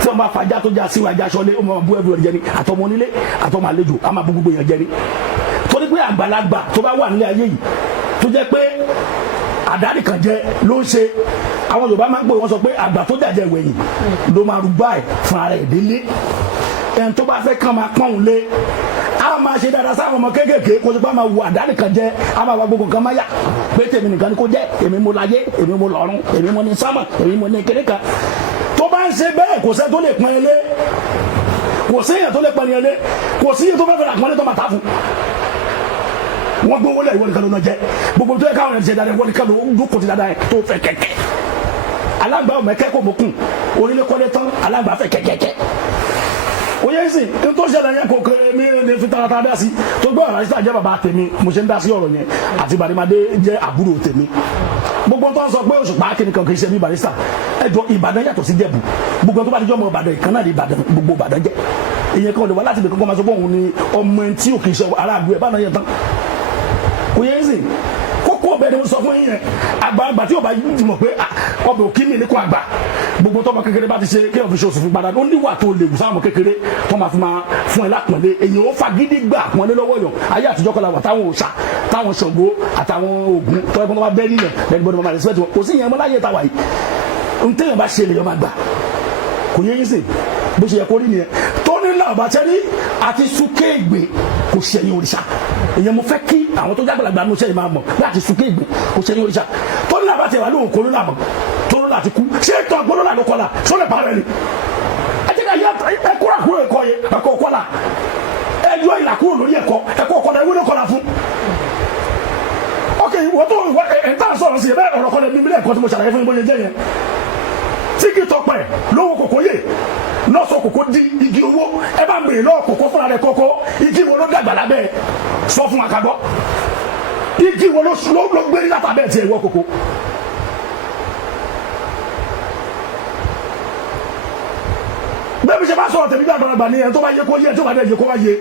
tí wọ́n bá fajá tó jẹ́ asínwó ajá ṣọlé ó máa bú everybody jẹ ni àtọmọ onílé àtọmọ àlejò á máa bú gbogbo èèyàn jẹ ni torí pé àgbàlagbà tó bá wà nílé ayé yìí tó jẹ́ pé àdáni kan jẹ ló ń ṣe àwọn Yorùbá máa ń pè wọ́n sọ pé àgbà tó jàjẹ wẹ̀yìn ló máa rúgbà ẹ̀ fún ara ẹ̀ délé ẹni tó bá fẹ́ kàn máa pọ́n òun lé a máa ṣe dáadáa sáwọn ọmọ kéékèèké kó tó bá máa wo àdáni kan jẹ a máa wá gbogbo nǹkan máa yà pé tèmi nìkan ni kò jẹ èmi mo láyé èmi mo lọ́run èmi mo ní sámà èmi mo ní kékeré kan tó bá ń ṣe bẹ́ẹ̀ kò sẹ́ tó lè pọ́n ẹ lé kò sí èèyàn tó lè pọ́n ẹ lé kò sí èèyàn tó fẹ́ fẹ́ àpọ́nlé tó máa ta fún wọ́n gbówó lẹ̀ ìwọ nìkan ló náà jẹ́ gbogbo tó yẹ káwọn ẹ̀ ṣe dáadáa ìwọ nìkan ló kò ti dáadáa ẹ̀ tó fẹ́ kẹ̀kẹ́ alágbà ọmọ ẹ̀kẹ́ kò mọ̀kùn onílé kọ́lé tán alágbà fẹ́ kẹ̀kẹ́kẹ́ oyè sìn ní tó ṣẹlẹ̀ yẹn kò kéré mi ní fi taratara dá sí tó gbọ́ ọ̀rọ̀ àṣìṣe àjẹ́ bàbá tèmi mo ṣe ń dá sí ọ̀rọ̀ yẹn àti Bàrímádé jẹ́ àbúrò tèmi gbogbo tó ń sọ pé Òṣùpá kìnìkan kì í ṣe bí Barrister ẹjọ́ Ìbàdàn yàtọ̀ sí Jẹ̀bú gbogbo tó bá ti jọ́ ọmọ Ìbàdàn ìkan náà ní Ìbàdàn gbogbo Ìbàdàn jẹ́ ìyẹn kan lè wá láti ibẹ̀ kọ́kọ́ máa sọ pé òun ni ọmọ ẹni tí ò kì í ṣe aráàlú ẹ̀ bá náà yẹn tán kò yẹ ẹsìn kókó ọbẹ̀ ni mo sọ fún yín àgbààgbà tí o bá ti mọ̀ pé ọbẹ̀ òkì ní níkọ àgbà gbogbo tọmọ kékeré bá ti ṣe kí ọ̀fi ṣe oṣù fún padà ó níwà tó lè gùsà ọmọ kékeré tó máa fi máa fún ẹ lápọ̀nlé èyàn ó fagídí gbà pọ̀nlé lọ́wọ́ yàn ayé àtijọ́ kọlà wà táwọn òòṣà táwọn Ṣàngó àtàwọn Ògún tọ́wọ́ ẹgbẹ́ tó bá bẹ́ẹ̀ nílẹ̀ lẹ́nu gbọ́dọ̀ máa respect wọn kò sí ìyẹn mọ́ láyé tàwa yìí ohun téèyàn bá ṣe lèèyàn máa gbà kò yẹ yín sìn bó ṣe yẹ kó rí nìyẹn tó ní làbàtẹ́rí àti súkéègbè kò ṣẹ̀yìn òrìṣà èyàn mo fẹ́ kí àwọn tó jágbàlagbà ní oṣẹ́ máa mọ̀ láti súkéègbè kò ṣẹ̀yìn òrìṣà tó ní làbàtẹ́ wà lóhùn kó ló làmọ̀ tó ló láti kú ṣé ètò àgbọ̀nọ́ là ló kọ́la sọ́lẹ̀ parẹ́ ni ẹ jẹ́ ká yẹ ẹ kúrò àkúrò ẹ̀kọ́ yẹ ẹ̀kọ́ kọ́la ẹ yọ ìlà kúrò lórí ẹ̀kọ́ kọ́la ewé ló kọ́la fún ok wọ́n tó ẹ̀ tá à ń sọ̀rọ̀ sí ẹ bẹ́ẹ̀ ọ̀rọ̀ kọ́la bíbélì ẹ̀kọ́ tí mo ṣàlàyé fún yín bóyá jẹ́ yẹn tí kì í tọpẹ lówó kòkó yè lọ́sọ̀ kòkó di igi owó ẹ bá gbèrè lọ́ọ̀ kòkó fúnra rẹ̀ kọ́kọ́ igi wo ló dàgbà lábẹ́ sọ fún akagbọ́ igi wo ló gbérí látàbẹ́ tiẹ̀ wọ́ kòkó. bẹ́ẹ̀ bí ṣe bá sọ̀rọ̀ tẹ̀mí gbàgbọ́n ní ẹni tó bá yẹ kó yẹ tó bá dẹ̀ yẹ kó bá yẹ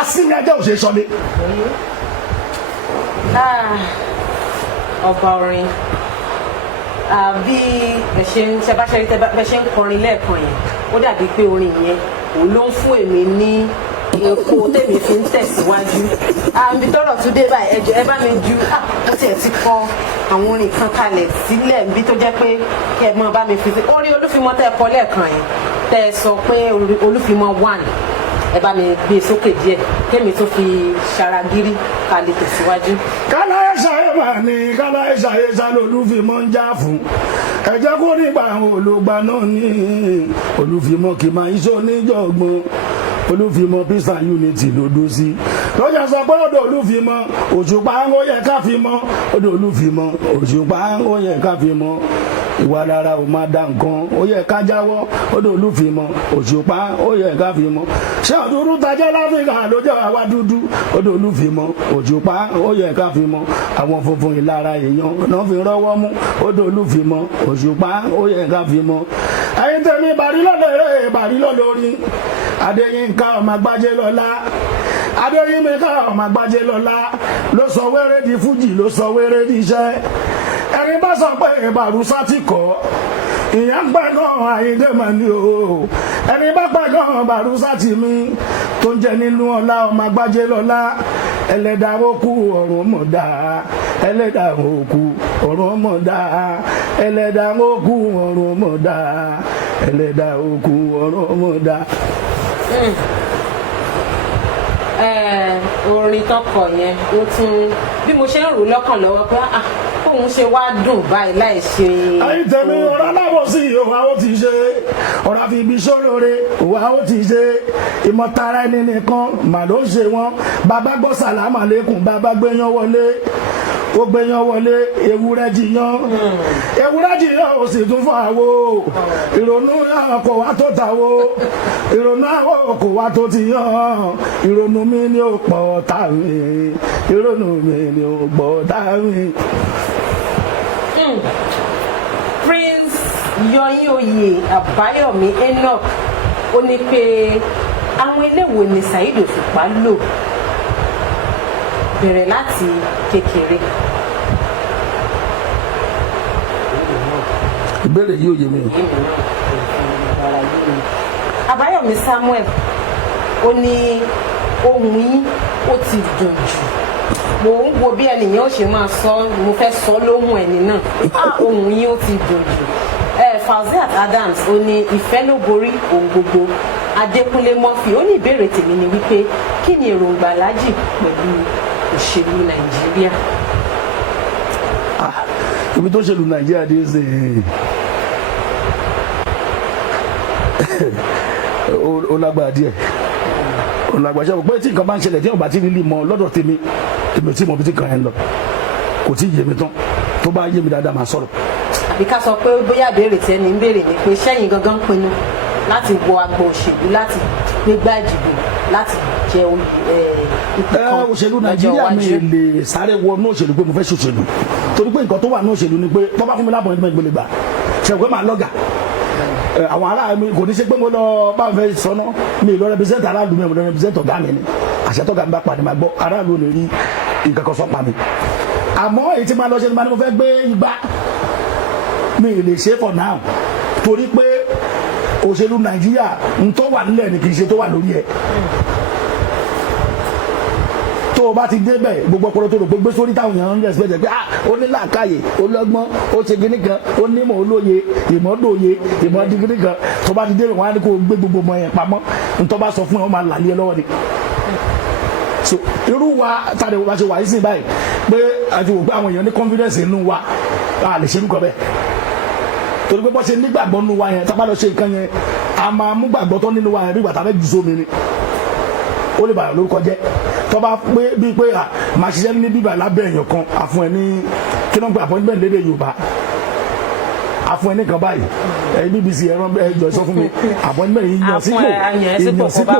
asínmi ajẹ́ òṣèré sọ́lé. ọba orin bí ẹ ṣe ń kọrin lẹ́ẹ̀kan yẹn ó dàbí pé orin yẹn òun ló ń fún èmi ní epo tèmi fi ń tẹ̀síwájú àmì tọrọ tún dé báyìí ẹjọ ẹ bá mi ju ó tiẹ̀ ti kọ àwọn orin kan kalẹ̀ sílẹ̀ bí tó jẹ́ pé kẹ́ ẹ mọ́ bá mi fi sí orin Olúfimọ́ tẹ́ ẹ kọ lẹ́ẹ̀kan yẹn tẹ́ ẹ sọ pé Olúfimọ́ 1 ẹ bá mi gbé sókè díẹ̀ kémi tó fi ṣaragírí ká lè tẹ̀síwájú. káláyé ṣayé mà ní káláyé ṣayé sálọ olúfimọ́ ń já fún ẹ jẹ́ kó nígbà àwọn olùgbà náà ní olúfimọ́ kì máa ń ṣó níjọ̀gbọ́n olúfimọ́ peace and unity lòdó sí lọ́jà sọ pé ọ̀dọ̀ olúfimọ́ òṣùpá ó yẹ ká fi mọ́ ọ̀dọ̀ olúfimọ́ òṣùpá ó yẹ ká fi mọ́ ìwà rárá ò máa da nǹkan ó yẹ ká jáwọ́ ọ̀dọ̀ olúfimọ́ òṣùpá ó yẹ ká fi mọ́ ṣé ọdúnrún tajẹ́ láfíríkà ló jẹ́ àwa dúdú ọ̀dọ̀ olúfimọ́ òṣùpá ó yẹ ká fi mọ́ àwọn funfun ìlara èèyàn náà fi rọ́wọ́ mú ọ̀dọ̀ olúfimọ́ òṣùpá ó yẹ ká fi mọ́ ẹ̀yin tèmi bàrí lọ́lọ́rẹ́ bàrí lọ́lọ́rin Adéyínká ọmọ Àgbájé lọ́lá Adéyínká ọmọ Àgbájé lọ́lá ló sọ wẹ́rẹ́ di fújì ló sọ wẹ́rẹ́ di iṣẹ́ ẹni bá sọ pé Bàrúsá ti kọ́ ìyá ń pẹ́ gan Àyìndé mà ní o ẹni bá pẹ́ gan Bàrúsá ti mí tó ń jẹ nínú ọlá ọmọ Àgbájé lọ́lá ẹlẹ́dà òkú ọ̀run mọ̀ dáa ẹlẹ́dà òkú ọ̀run mọ̀ dáa ẹlẹ́dà òkú ọ̀run mọ̀ dáa ẹlẹ́dà òkú ọ̀run mọ̀ dáa. Orin tọkọ yẹn ó tún bí mo ṣe ń rò lọ́kàn lọ́wọ́ pé kóun ṣe wá dùn báyìí láì ṣe. ayé tẹ̀mí ọ̀rọ̀ aláwọ̀ sí òwà ó ti ṣe ọ̀rọ̀ àfi ibi sólóore òwà ó ti ṣe ìmọ̀tara ẹni nìkan mà ló ń ṣe wọ́n bàbá gbọ́ sàlámà lẹ́kùn bàbá gbéyàn wọlé ó gbéyàn wọlé ewúrẹ́ jiyàn ó sì tún fún àwo ìrònú kò wá tó tàwo ìrònú àwọ̀ kò wá tó ti yàn ìrònú mi ni ó pọ̀ tá mi ìrònú mi ni ó pọ̀ tá mi. Prince Yọ̀yìn Oyè Àbáyọ̀mí Enoch ó ní pé àwọn eléwo ni Saheed Òṣùpá lò bẹ̀rẹ̀ láti kékeré. ìbéèrè yìí ò yé mi. Àbáyọ̀mí Samuel ó ní ohùn yín ó ti dùn jù mo ń wo bí ẹnìyàn ó ṣe máa sọ mo fẹ́ sọ lóhùn ẹni náà ohùn yín ó ti dùn jù. Fauziat Adams ó ní ìfẹ́ ló borí ohun gbogbo. Adékúnlé Murphy ó ní ìbéèrè tèmi ni wípé kí ni èròǹgbà Alhaji pẹ̀lú òṣèlú Nàìjíríà. ibi tó ṣèlú Nàìjíríà dé ṣe ó lágbára díẹ̀ ó lágbára ṣe pé tí nǹkan bá ń ṣẹlẹ̀ tí ọba tí lílì mọ lọ́dọ̀ tèmi tí mo bí tí kan yẹn lọ kò tí ì yé mi tán tó bá yé mi dáadáa máa sọ̀rọ̀. àbí ká sọ pé bóyá ìbéèrè tí ẹni ń béèrè ni pé sẹ́yìn gangan pinnu láti wọ agbo òṣèlú láti gbégbá ìdìbò láti jẹ ipò kan òṣèlú Nàìjíríà mi lè sáré wọnú òṣèlú pé mo fẹ́ ṣòṣèlú torí pé nǹkan tó wà ní òṣèlú ni pé tó bá fún mi lábọ̀ ẹni gbélé gbà ṣe pé màá lọ́gà àwọn ará mi kò ní ṣe pé mo lọ bá fẹ́ sọnà mi lọ rẹpẹsẹ̀ntì aráàlú mi mo lọ rẹpẹsẹ̀ntì ọ̀gá mi ni àṣẹ tọ́gà mi bá pàdé máa gbọ́ aráàlú ò lè rí nǹkan kan sọ pa mi àmọ́ èyí tí máa lọ ṣe ni mo fẹ́ gbé igbá mi lè ṣe for now torí pé òṣèlú Nàìjíríà ń tó wà nílẹ̀ ni kì í ṣe tó wà lórí ẹ̀ tó o bá ti débẹ̀ gbogbo ọpọlọ tó rò pé gbé sórí táwọn èèyàn ń rẹ̀sìpẹ̀tẹ̀ pé ó ní làákàyè ó lọ́gbọ́n ó ṣe gíní kan ó nímọ̀ olóye ìmọ̀dòye ìmọ̀dìgíní kan tó bá ti débẹ̀ wọ́n á ní kó o gbé gbogbo ọmọ yẹn pamọ́ ntọ́ bá sọ fún ẹ wọ́n máa làlẹ́ ẹ lọ́wọ́ ni. so irú wa tàdé wa ṣe wà yìí sí báyìí pé àti wò pé àwọn èèyàn ní confidence nínú wa a lè ṣe nǹkan bẹ́ẹ̀ torí pé bọ́ ṣe nígbàgbọ́ nínú wa yẹn tá bá lọ ṣe nǹkan yẹn a máa mú gbàgbọ́ tó nínú wa yẹn bí ìgbà tá a fẹ́ jù sómi ni ó lè bàyàn lórúkọ jẹ́ tọ́ba pé bíi pé màá ṣiṣẹ́ ní bíbà lábẹ́ èèyàn kan àfún ẹ ní kí ló ń pè appointment lédè Yorùbá àfún ẹ ní kan báyìí BBC ẹ̀rọ ẹjọ́ sọ fún mi appointment yìí yàn sípò èèyàn sípò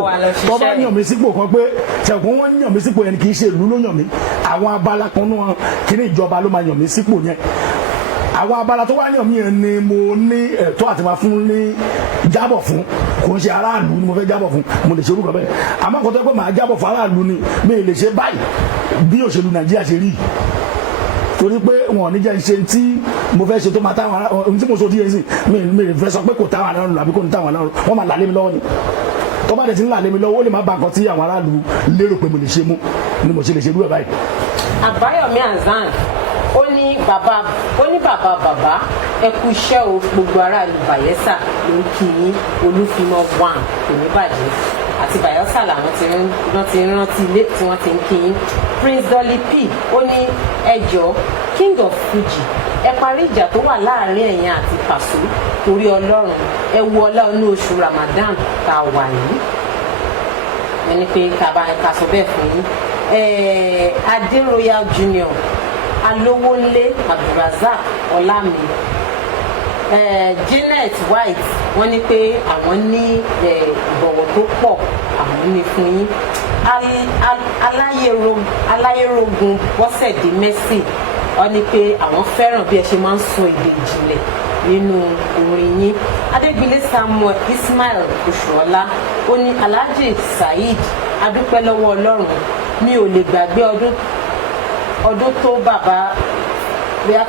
tọ́ba yàn mí sípò kan pé ṣẹ̀kún wọ́n yàn mí sípò yẹn kì í ṣe ìlú ló yàn mí àwọn abala kan náà kí ní ìjọba ló máa yàn mí sípò yẹn àwọn abala tó wá yàn mí yẹn ni mo ní ẹ̀tọ́ àti máa fún ní jábọ̀ fún kò ń ṣe aráàlú ni mo fẹ́ jábọ̀ fún mo lè ṣe orúkọ bẹ́ẹ̀ àmọ́ kò tó pé màá jábọ̀ fún aráàlú ni mi lè ṣe báyìí bí òṣèlú Nàìjíríà ṣe rí torí pé wọn ò ní jẹ́ ṣe tí mo fẹ́ ṣe tó máa táwọn ohun tí mo sọ díẹ̀ sí mi fẹ́ sọ pé kò táwọn aráàlú àbí kò ní táwọn aráàlú wọ́n máa làlé mi lọ́wọ́ ni tó bá dẹ̀ ti ń làlé mi lọ́wọ́ ó lè má ba nǹkan tí àwọn aráàlú lérò pé mo lè ṣe mú ni mo ṣe lè ṣe irú ẹ̀ báyìí. Àbáyọ̀mí Azan ó ní bàbá ẹ kú iṣẹ́ o gbogbo aráàlú Bayelsa ló ń kí yín Olúfimọ́ 1 kò ní bàjẹ́ àti Bayelsa làwọn ti rántí ilé tí wọ́n ti ń kí yín. Prince Dolly P ó ní ẹjọ́ King of Fuji ẹ parí ìjà tó wà láàrin ẹ̀yin àti Paso torí Ọlọ́run ẹ wo ọlá inú oṣù Ramadan tá a wà yìí. Ẹni pé ká sọ bẹ́ẹ̀ fún yín. Adé Royal Junior Alówónlé Abdulrazak Ọlámi Janet White wọ́n ní pé àwọn ní ìbọ̀wọ̀ tó pọ̀ àwọn ní fún yín. Aláyérogun Bọ́sẹ̀dé Mercy wọ́n ní pé àwọn fẹ́ràn bí ẹ ṣe máa ń sọ èdè ìjìnlẹ̀ nínú orin yín. Adégbélé Samuel Ismail Oṣuọlá ó ní Alhaji Saheed adúpẹ́ lọ́wọ́ Ọlọ́run mi ò lè gbàgbé ọdún tó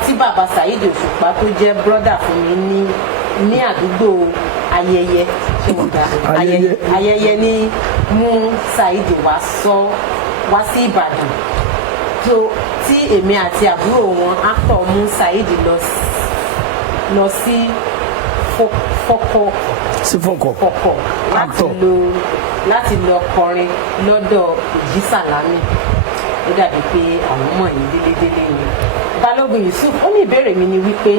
tí bàbá Saheed Òṣùpá tó jẹ́ brọ́dà fún mi ní àdúgbò Ayẹyẹ Ayẹyẹ ní mú Saheed wá sí Ìbàdàn tí èmi àti àbúrò wọn actor mú Saheed lọ sí Fọ́kọ̀ láti lọ kọrin lọ́dọ̀ Èjì Sàlámì. Ó dàbí pé àwọn mọ̀ yín délédélé ni. Balógun Yusuf ó ní ìbéèrè mi ni wípé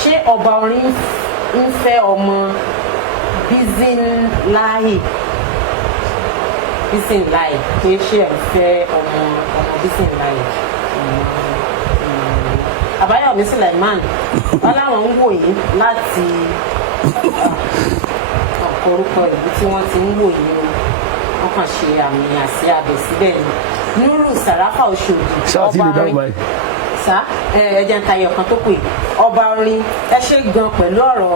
ṣé ọba orin ń fẹ́ ọmọ Bísínláì pé ṣé ẹ̀ ń fẹ́ ọmọ Bísínláì. Àbáyọ̀mí Sulaiman wọn láwọn ń wò yín láti orúkọ ìlú tí wọ́n ti ń wò yín o wọ́n kàn ṣe àmì àsí abẹ síbẹ̀ ni. Nuru Sarafa Oṣòdì ọba orin ẹjẹ ń tayọ kan tó pè ọba orin ẹ ṣe gan pẹ̀lú ọ̀rọ̀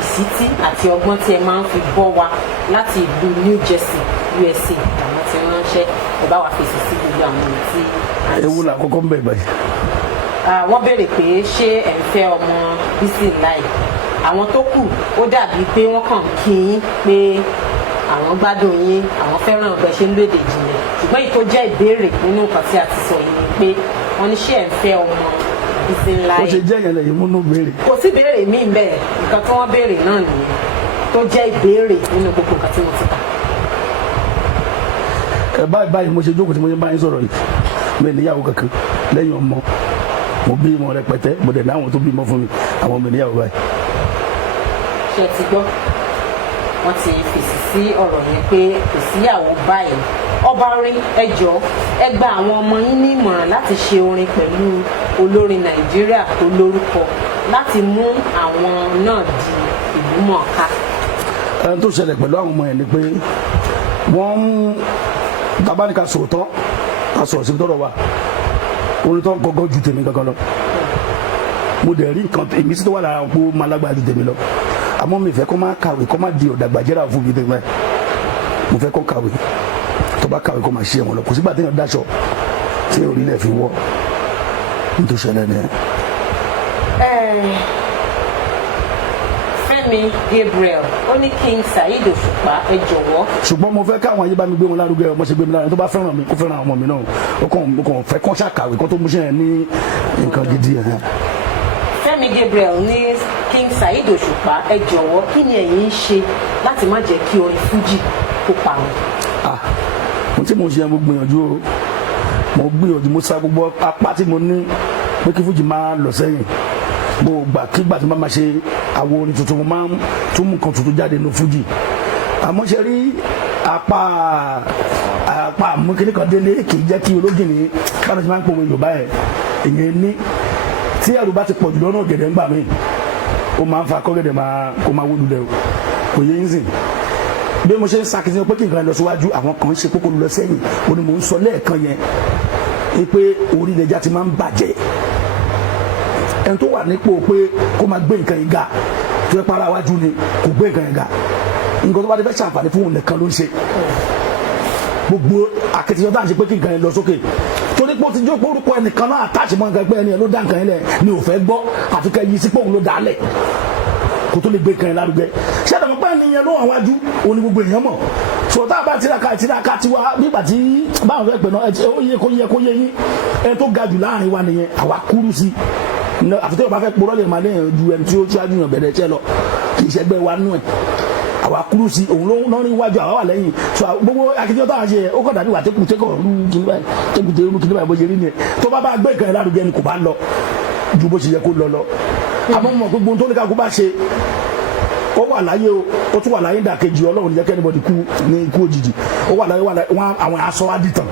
ìsítí àti ọgbọ́n tí ẹ máa ń fi bọ́ wa láti ìlú New Jersey USA àwọn tí wọ́n ránṣẹ́ ẹ bá wa fèsì sí gbogbo àwọn ohun tí. ewu la kọ́kọ́ ń bẹ báyìí. Wọ́n béèrè pé ṣé ẹ̀ ń fẹ́ ọmọ Bísínláì àwọn tó kù ó dàbí pé wọ́n kàn kí yín pé àwọn gbádùn yín àwọn fẹ́ràn ọ̀bẹ ṣe ń lóde ìjìnlẹ̀ ṣùgbọ́n èyí tó jẹ́ ìbéèrè nínú nǹkan tí a ti sọ yìí ni pé wọ́n ní ṣé ẹ̀ ń fẹ́ ọmọ Bísínláì. ó ṣe jẹ́ ìyẹn lẹ́yìn múnú béèrè. kò sí ìbéèrè míì bẹ́ẹ̀ nǹkan tí wọ́n béèrè náà nìyẹn tó jẹ́ ìbéèrè nínú gbogbo nǹkan tí mo ti kà. báyìí mo ṣe jókòó tí mo ṣe bá yín sọ̀rọ̀ yìí mi níyàwó kankan lẹ́yìn ọmọ mo bí ọmọ rẹpẹtẹ mo dẹ̀ ní àwọn tó bímọ fún mi àwọn mi níyàwó báyìí. ṣé ẹ ti gbọ́ wọ́n ti fèsì sí ọ̀rọ̀ yẹn pé kò síyàwó báyìí. Ọba orin ẹ jọ̀ọ́ ẹ gba àwọn ọmọ yín ní ìmọ̀ràn láti ṣe orin pẹ̀lú olórin Nàìjíríà tó lórúkọ láti mú àwọn náà di ìlú mọ̀ọ́ká. ẹni tó ṣẹlẹ̀ pẹ̀lú àwọn ọmọ yẹn ni pé wọ́n ń tabaníka sòótọ́ a sọ̀rọ̀ síbi tọ́rọ̀ wa orin tó ń gọ́gọ́ ju tèmi gangan lọ mo dẹ̀ rí nǹkan èmi sì tó wà lára pé ó máa lágbára ju tèmi lọ àmọ́ mi fẹ́ kó má kàwé kó má di ọ̀dàgbàjẹ́ra fún mi tèmi mo fẹ́ kó kàwé tó bá kàwé kó máa ṣe wọn lọ kò sígbà téèyàn dáṣọ tí orílẹ̀ fi wọ́ nítorí ṣẹlẹ̀ nìyẹn. Fẹ́mi Gabriel ó ní King Saheed Òṣùpá ẹ jọ̀wọ́. ṣùgbọ́n mo fẹ́ káwọn ayé bá mi gbé wọn lárugẹ ọmọ ṣe gbé mi lárugẹ tó bá fẹ́ràn mi kó fẹ́ràn ọmọ mi náà ó kàn fẹ́ kọ́ ṣàkàwé kó tó mú ṣe yẹn ní nǹkan gidi yẹn. Fẹ́mi Gabriel ní King Saheed Òṣùpá ẹ jọ̀wọ́ kí ni ẹ̀yin ń ṣe láti má jẹ́ kí orin fújì kó parun. mo tí mo ṣe yẹn mo gbìyànjú mo sa gbogbo apá tí mo ní pé kí fújì máa lọ sẹ́yìn mo gbà kígbà tí mo máa ṣe àwọn orin tuntun mo máa ń tún mú nǹkan tuntun jáde nínú fújì àmọ́ ṣe rí apá àmúkiri kan délé kì í jẹ́ kí ológìnní báwo ṣe máa ń pòwe Yorùbá ẹ̀ èyàn ní tí ẹrù bá ti pọ̀ jù lọ́nà ọ̀gẹ̀dẹ̀ ńgbà míì ó máa ń fa kọ́gẹ̀dẹ̀ kó máa wó lulẹ̀ o kò yé ń sìn bí mo ṣe ń sakitiyan pé kí nǹkan lọ síwájú àwọn kan ṣe kókó lọ sẹ́yìn ó ní mò ń sọ lẹ́ẹ̀kan yẹn pé orílẹ̀-èdè ti máa ń bàjẹ́ ẹni tó wà nípò pé kó máa gbé nǹkan yìí ga tó yẹ para wájú ni kò gbé nǹkan yìí ga nǹkan tó bá ti fẹ́ ṣàǹfààní fún òun nìkan ló ń ṣe gbogbo akitiyan tá à ń ṣe pé kí nǹkan yẹn lọ sókè torí pé ó ti jókòó orúkọ ẹnìkan náà àtàṣe mọ́ nǹkan pé ẹni yẹn ló dá nǹkan yẹn lẹ̀ ni ò fẹ́ gbọ́ àfi kẹ́ yí sí pé òun ló dá lẹ̀ kó tó lè gbé nǹkan yẹn lárugẹ ṣé àtàwọn pé ẹni yẹn ló wà wájú òun ni gbogbo èèyàn mọ̀ sọ̀tà bá tiraka tiwa nígbà tí báwọn fẹ́ pè náà ó yẹ kó yé yín ẹ tó ga jù láàrin wa nìyẹn àwa kúrú sí àfi tí o bá fẹ́ porọ́ lè máa léèyàn ju ẹni tí ó ṣáájú yàn bẹ̀rẹ̀ iṣẹ́ lọ kì í ṣẹgbẹ́ wa nú ẹ̀ àwa kúrú sí òun ló ń rí iwájú àwa wà lẹ́yìn so gbogbo akíndé tó à ń ṣe ó kàn dàbí wà tẹ́kùtẹ́kọ̀ rú kíní báyìí bó ṣe rí nìyẹn tó bá gbé ìkànnì lárugẹ ni kò bá lọ ju bó ṣe yẹ kó lọ àmọ́ mọ̀ pé gbogbo tó ní ká kó bá ṣe ó wà láyé o ó tún wà láyé dàkejì ọlọ́run ní jẹ́ kẹ́nìbọ̀dì kú ní ikú òjijì ó wà láyé wọn àwọn aṣọ àdìtàn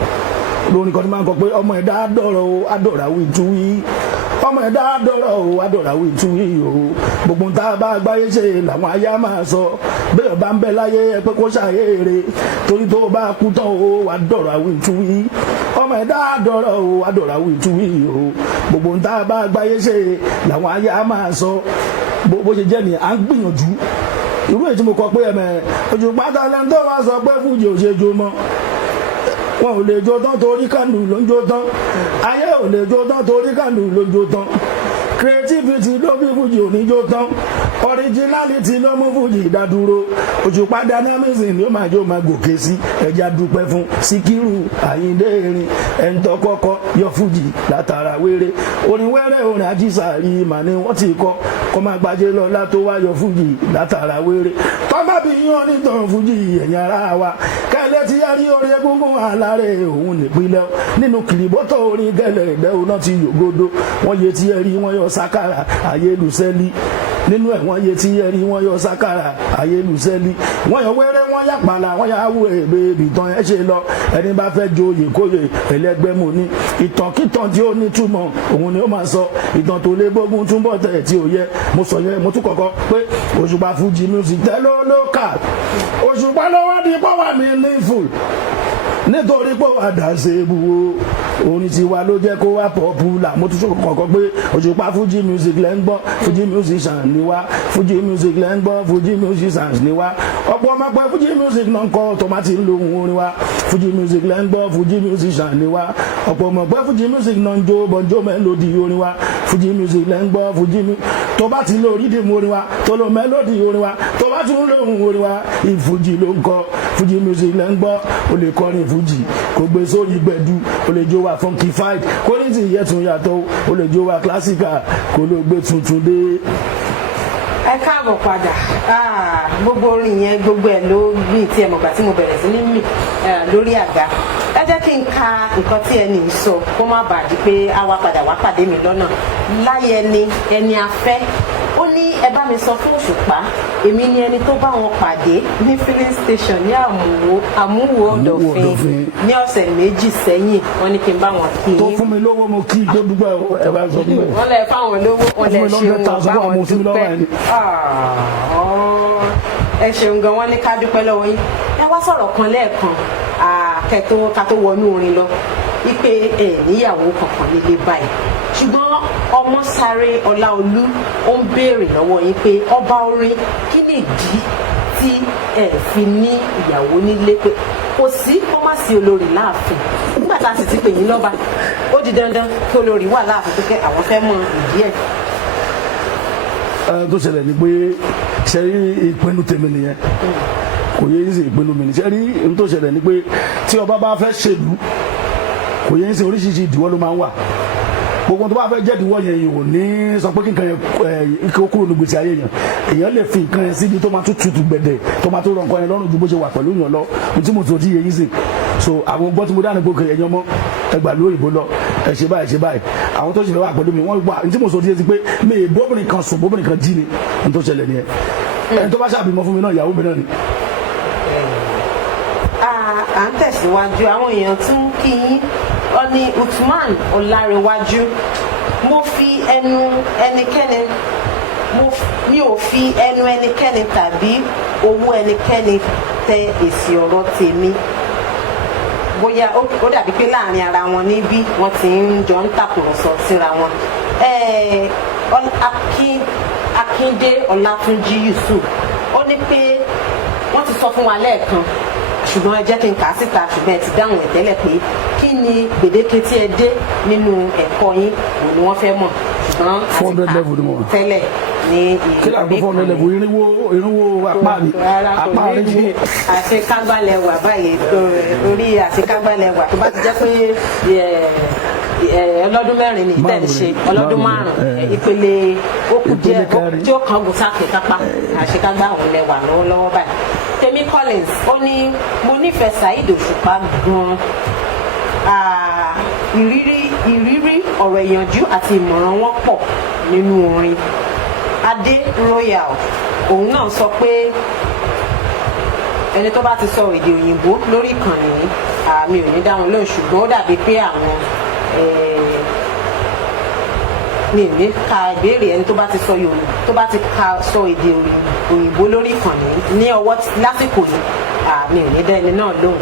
lórí kan tí máa ń kọ pé ọmọ ẹ̀dá dọ̀rọ̀ o adọ̀ràwí ìtúwí ọmọ ẹ̀dá dọ̀rọ̀ o adọ̀ràwí ìtúwí o gbogbo tá a bá gbáyé ṣe làwọn aya máa sọ bẹ́ẹ̀ bá ń bẹ láyé ẹ pé kó ṣàyèrè torí tó bá kú tán o adọ̀ràwí ìtúwí ọmọ ẹ̀dá dọ̀rọ̀ o adọ̀ràwí ìtúwí o gbogbo tá a bá gbáyé ṣe làwọn aya máa sọ bó ṣe jẹ́ ni à ń gbìyànjú irú èyí tí mo kọ pé ojú pátá lẹ́nu tó wá sọ pé fújì ò ṣe jó mọ́ wọn ò lè jó tán torí kàndù ló ń jó tán ayé ò lè jó tán torí kàndù ló ń jó tán creativity ló bí fújì ò ní jó tán originality ló mú fújì ìdádúró òṣùpá dynamism ni ó máa jó máa gòkè sí ẹja dúpẹ́ fún Síkírù Àyìndé Erin ẹni tó kọ́kọ́ yọ fújì látara wéré orin wẹ́rẹ́ orin Ajísàárì mà ni wọ́n ti kọ́ kọ́ máa gbajẹ́ lọ́lá tó wá yọ fújì látara wéré tọ́gbà bí yán nítorí fújì ẹ̀yìn ara wa kẹ́lẹ́ ti yá rí orin egungun alárẹ̀ òun nípínlẹ̀ nínú kìrìbọ́tọ̀ orin gẹ́lẹ́ ìdẹ́ òun náà ti yògodo wọ́n yẹ ti ẹ̀rí wọ́n yọ sákàrà ayélujára nínú ẹ̀ wọ́n yẹ tí ẹ̀rí wọ́n yọ sákàrà ayélujára wọ́n yọ wẹ́rẹ́ wọ́n yà pàlà wọ́n yà wú èbè ìbìtàn ẹ̀ ṣe lọ ẹni bá fẹ́ joyè kóyè ẹlẹ́gbẹ́ mo ní ìtànkítàn tí ó ní túmọ̀ òun ni ó máa sọ ìtàn tó lé gbógun túnbọ̀ tẹ̀ tí ò yẹ mo sọ yẹn mo tún kọ́kọ́ pé Òṣùpá Fuji music tẹ́ ló kà Òṣùpá ló wá di pọ́wà mi ní full nítorí pé wà dà ṣe é bu orin tiwa ló jẹ́ kó wá popular mo tún sọ kọ̀ọ̀kan pé Òṣùpá Fuji music lẹ́ ń gbọ́ Fuji musicians ni wá Fuji music lẹ́ ń gbọ́ Fuji musicians ni wá ọ̀pọ̀ ọmọ pé Fuji music náà ń kọ́ tòmátì ń lo ohun orin wa Fuji music lẹ́ ń gbọ́ Fuji musicians ni wá ọ̀pọ̀ ọmọ pé Fuji music náà ń jó bọ́njó mélòdì orin wa Fuji music lẹ́ ń gbọ́ Fuji tó bá ti lo rídìmù orin wa tó lo mélòdì orin wa tó bá tún lo ohun orin wa ìfuji ló ń kọ́ Fuji music lẹ́ ń gbọ́ o lè kọrin Fuji kò gbé sórí gbẹ̀du o lè jó wa funkified kó ní ti ìyẹ́tún yàtọ̀ o lè jó wa classical kó ló gbé tuntun dé. ẹ káàbọ̀ padà gbogbo orin yẹn gbogbo ẹ̀ ló bí tí ẹ mọ̀gbà tí mo bẹ̀rẹ̀ sí ní mì lórí àga ẹ jẹ́ kí n ka nǹkan tí ẹni ń sọ kó má bàa di pé a wá padà wá pàdé mi lọ́nà láyé ẹni afẹ́ ó ní ẹ bá mi sọ fún Òṣùpá èmi ni ẹni tó bá wọn pàdé ní filling station ní àmúwò ọ̀dọ̀fin ní ọ̀sẹ̀ méjì sẹ́yìn wọ́n ní kí n bá wọn kí i. tó fún mi lówó mo kí i tó dúpẹ́ ẹ bá sọ fún mi. wọ́n lẹ fáwọn lówó wọ́n lẹ ṣeun bá wọn dúpẹ́ ẹ ṣeun gan wọ́n ní ká dúpẹ́ lọ́wọ́ yín ẹ wá sọ̀rọ̀ kan lẹ́ẹ̀kan ká tó wọnú orin lọ wípé ẹ níyàwó kankan nílé báyìí ṣùgbọ́n Ọmọ́sáré Ọláolú ó ń béèrè lọ́wọ́ yín pé ọba orin kí ni ìdí tí ẹ fi ní ìyàwó nílé pé kò sí kó má sí olórí láàfin nígbà tá a sì ti pè yín lọ́ba ó di dandan kí olórí wà láàfin pé àwọn fẹ́ mọ ìdí ẹ̀. tó ṣẹlẹ̀ ni pé ṣe rí ìpinnu tèmi nìyẹn kò yẹ yín sí ìpinnu mi ní ṣe rí ohun tó ṣẹlẹ̀ ni pé tí ọba bá fẹ́ ṣèlú kò yẹ yín sí oríṣiríṣi ìdíwọ́ ló máa ń wà gbogbo tó bá fẹ́ jẹ́ ìdíwọ́ yẹn yìí ò ní sọ pé kí nǹkan yẹn kó kúrò ní gbèsè ayé yẹn èèyàn lè fi nǹkan yẹn síbi tó máa tún tutù gbẹ̀dẹ̀ tó máa tó rọ nǹkan yẹn lọ́rùn ju bó ṣe wà pẹ̀lú yàn lọ tí mo tó ti yẹ yín sí so àwọn gbọ́ tí mo dáná gbókè ẹ̀yàn mọ́ ẹgbà lóyìnbó lọ ẹ ṣe báyìí ṣe báyìí àwọn tó ṣe fẹ́ wà pẹ̀lú mi wọ́n gbà tí mo sọ díẹ̀ sí pé mi ì bóbìnrin kan sùn bóbìnrin kan jí ni n tó ṣẹlẹ̀ nìyẹn ẹni tó bá ṣàbímọ fún mi náà ìyàwó mi náà ni. à ń tẹ̀síwájú àwọn èèyàn tún kí yín ọ̀ní Uthman Ọlárẹ̀wájú mo fi ẹnu ẹnikẹ́ni mi ò fi ẹnu ẹnikẹ́ni tàbí owó ẹnikẹ́ni tẹ èsì ọ̀rọ̀ tèmi bóyá ó dàbí pé láàrin ara wọn níbí wọ́n ti ń jọ ń tàkùrọ̀sọ síra wọn Akíndé Ọlátúnjí Yusuf ó ní pé wọ́n ti sọ fún wa lẹ́ẹ̀kan ṣùgbọ́n ẹ jẹ́ kí n kà á síta ṣùgbọ́n ẹ ti dáhùn ẹ̀ tẹ́lẹ̀ pé kí ni gbèdéke tí ẹ dé nínú ẹ̀kọ́ yín òun ni wọ́n fẹ́ mọ̀ ṣùgbọ́n 400 level ni mo wà tẹ́lẹ̀ ní kí ló àgbẹ̀ 400 level irínwó apá mi apá irínwó. àṣekágbálẹ̀ wà báyìí orí àṣekágbálẹ̀ wà tó bá ti jẹ́ pé ọlọ́dún mẹ́rin ní tẹ̀ ń ṣe ọlọ́dún márùn-ún ìpele ó kù díẹ̀ tí ó kàn gùn sáàkì kápá àṣekágbá òun lẹ́wà lọ́wọ́lọ́wọ́ báyìí. Tèmi Collins ó ní mo nífẹ̀ẹ́ Saheed Òṣùpá gan-an, ìrírí ọ̀rọ̀ ìyànjú àti ìmọ̀ràn wọn pọ̀ nínú orin. Adé Royal òun náà sọ pé ẹni tó bá ti sọ èdè òyìnbó lórí ìkànnì àmì ò ní dá wọn lóhùn, ṣùgbọ́n ó dàbí pé àwọn mi ní ka ìbéèrè ẹni tó bá ti sọ Yorùbá tó bá ti sọ èdè òyìnbó lórí ìkànnì ní ọwọ́ lásìkò yìí àmì ò ní dá ẹni náà lóhùn.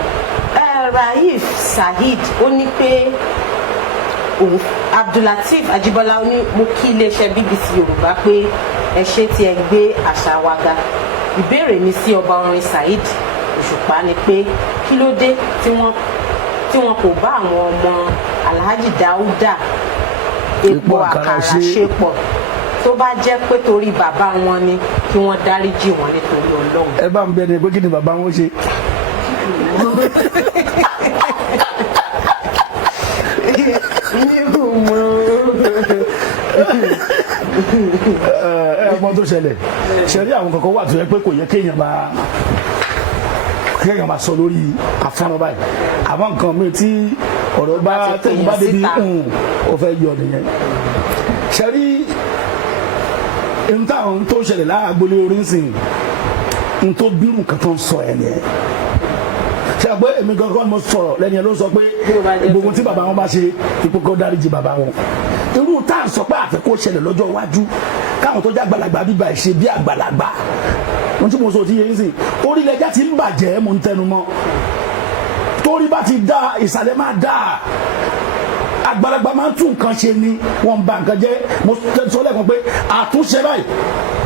Raif Saheed ó ní pé Abdulateef Ajibola ó ní mo kí iléeṣẹ́ BBC Yorùbá pé ẹ ṣé tí ẹ gbé àṣà wa ga. Ìbéèrè mi sí ọba orin Saheed Òṣùpá ni pé kí ló dé tí wọ́n kò bá àwọn ọmọ Alhaji Dauda epo àkàrà ṣe pọ̀, tó bá jẹ́ pé torí bàbá wọn ni kí wọ́n dáríjì wọn nítorí Ọlọ́run. Ẹ bá ń bẹ ni pé kí ni bàbá wọn ṣe. Ẹ̀gbọ́n tó ṣẹlẹ̀ ṣẹlẹ àwọn kankan wà tó yẹ pé kò yẹ kéèyàn máa sọ lórí afọ́nà báyìí, àmọ́ nǹkan mi tí ọ̀rọ̀ bá tẹ̀yìn bá débi ó fẹ́ yọ nìyẹn. ṣẹlẹ ohun tó ṣẹlẹ̀ láàgbólé orin sìn ohun tó bírù nǹkan tó ń sọ ẹ̀ nìyẹn. ṣe àgbẹ̀ èmi gangan mo sọ̀rọ̀ lẹ́ni ẹ̀ ló sọ pé gbogbo tí bàbá wọn bá ṣe ipò kó dáríjì bàbá wọn. irú tá à ń sọ pé àfẹ́kọ́ ṣẹlẹ̀ lọ́jọ́ iwájú káwọn tó jẹ́ àgbàlagbà bíbá ẹ̀ ṣe bí àgbàlagbà. ohun tí mo sọ ti yẹ yín sìn orílẹ̀-èdè ti ń bàjẹ́ mo ń tẹnu mọ́, torí bá ti dá ìsàlẹ̀ máa dá, àgbàlagbà máa ń tún nǹkan ṣe ni wọ́n ń ba nǹkan jẹ́. mo sọ lẹ́ẹ̀kan pé àtúnṣe báyìí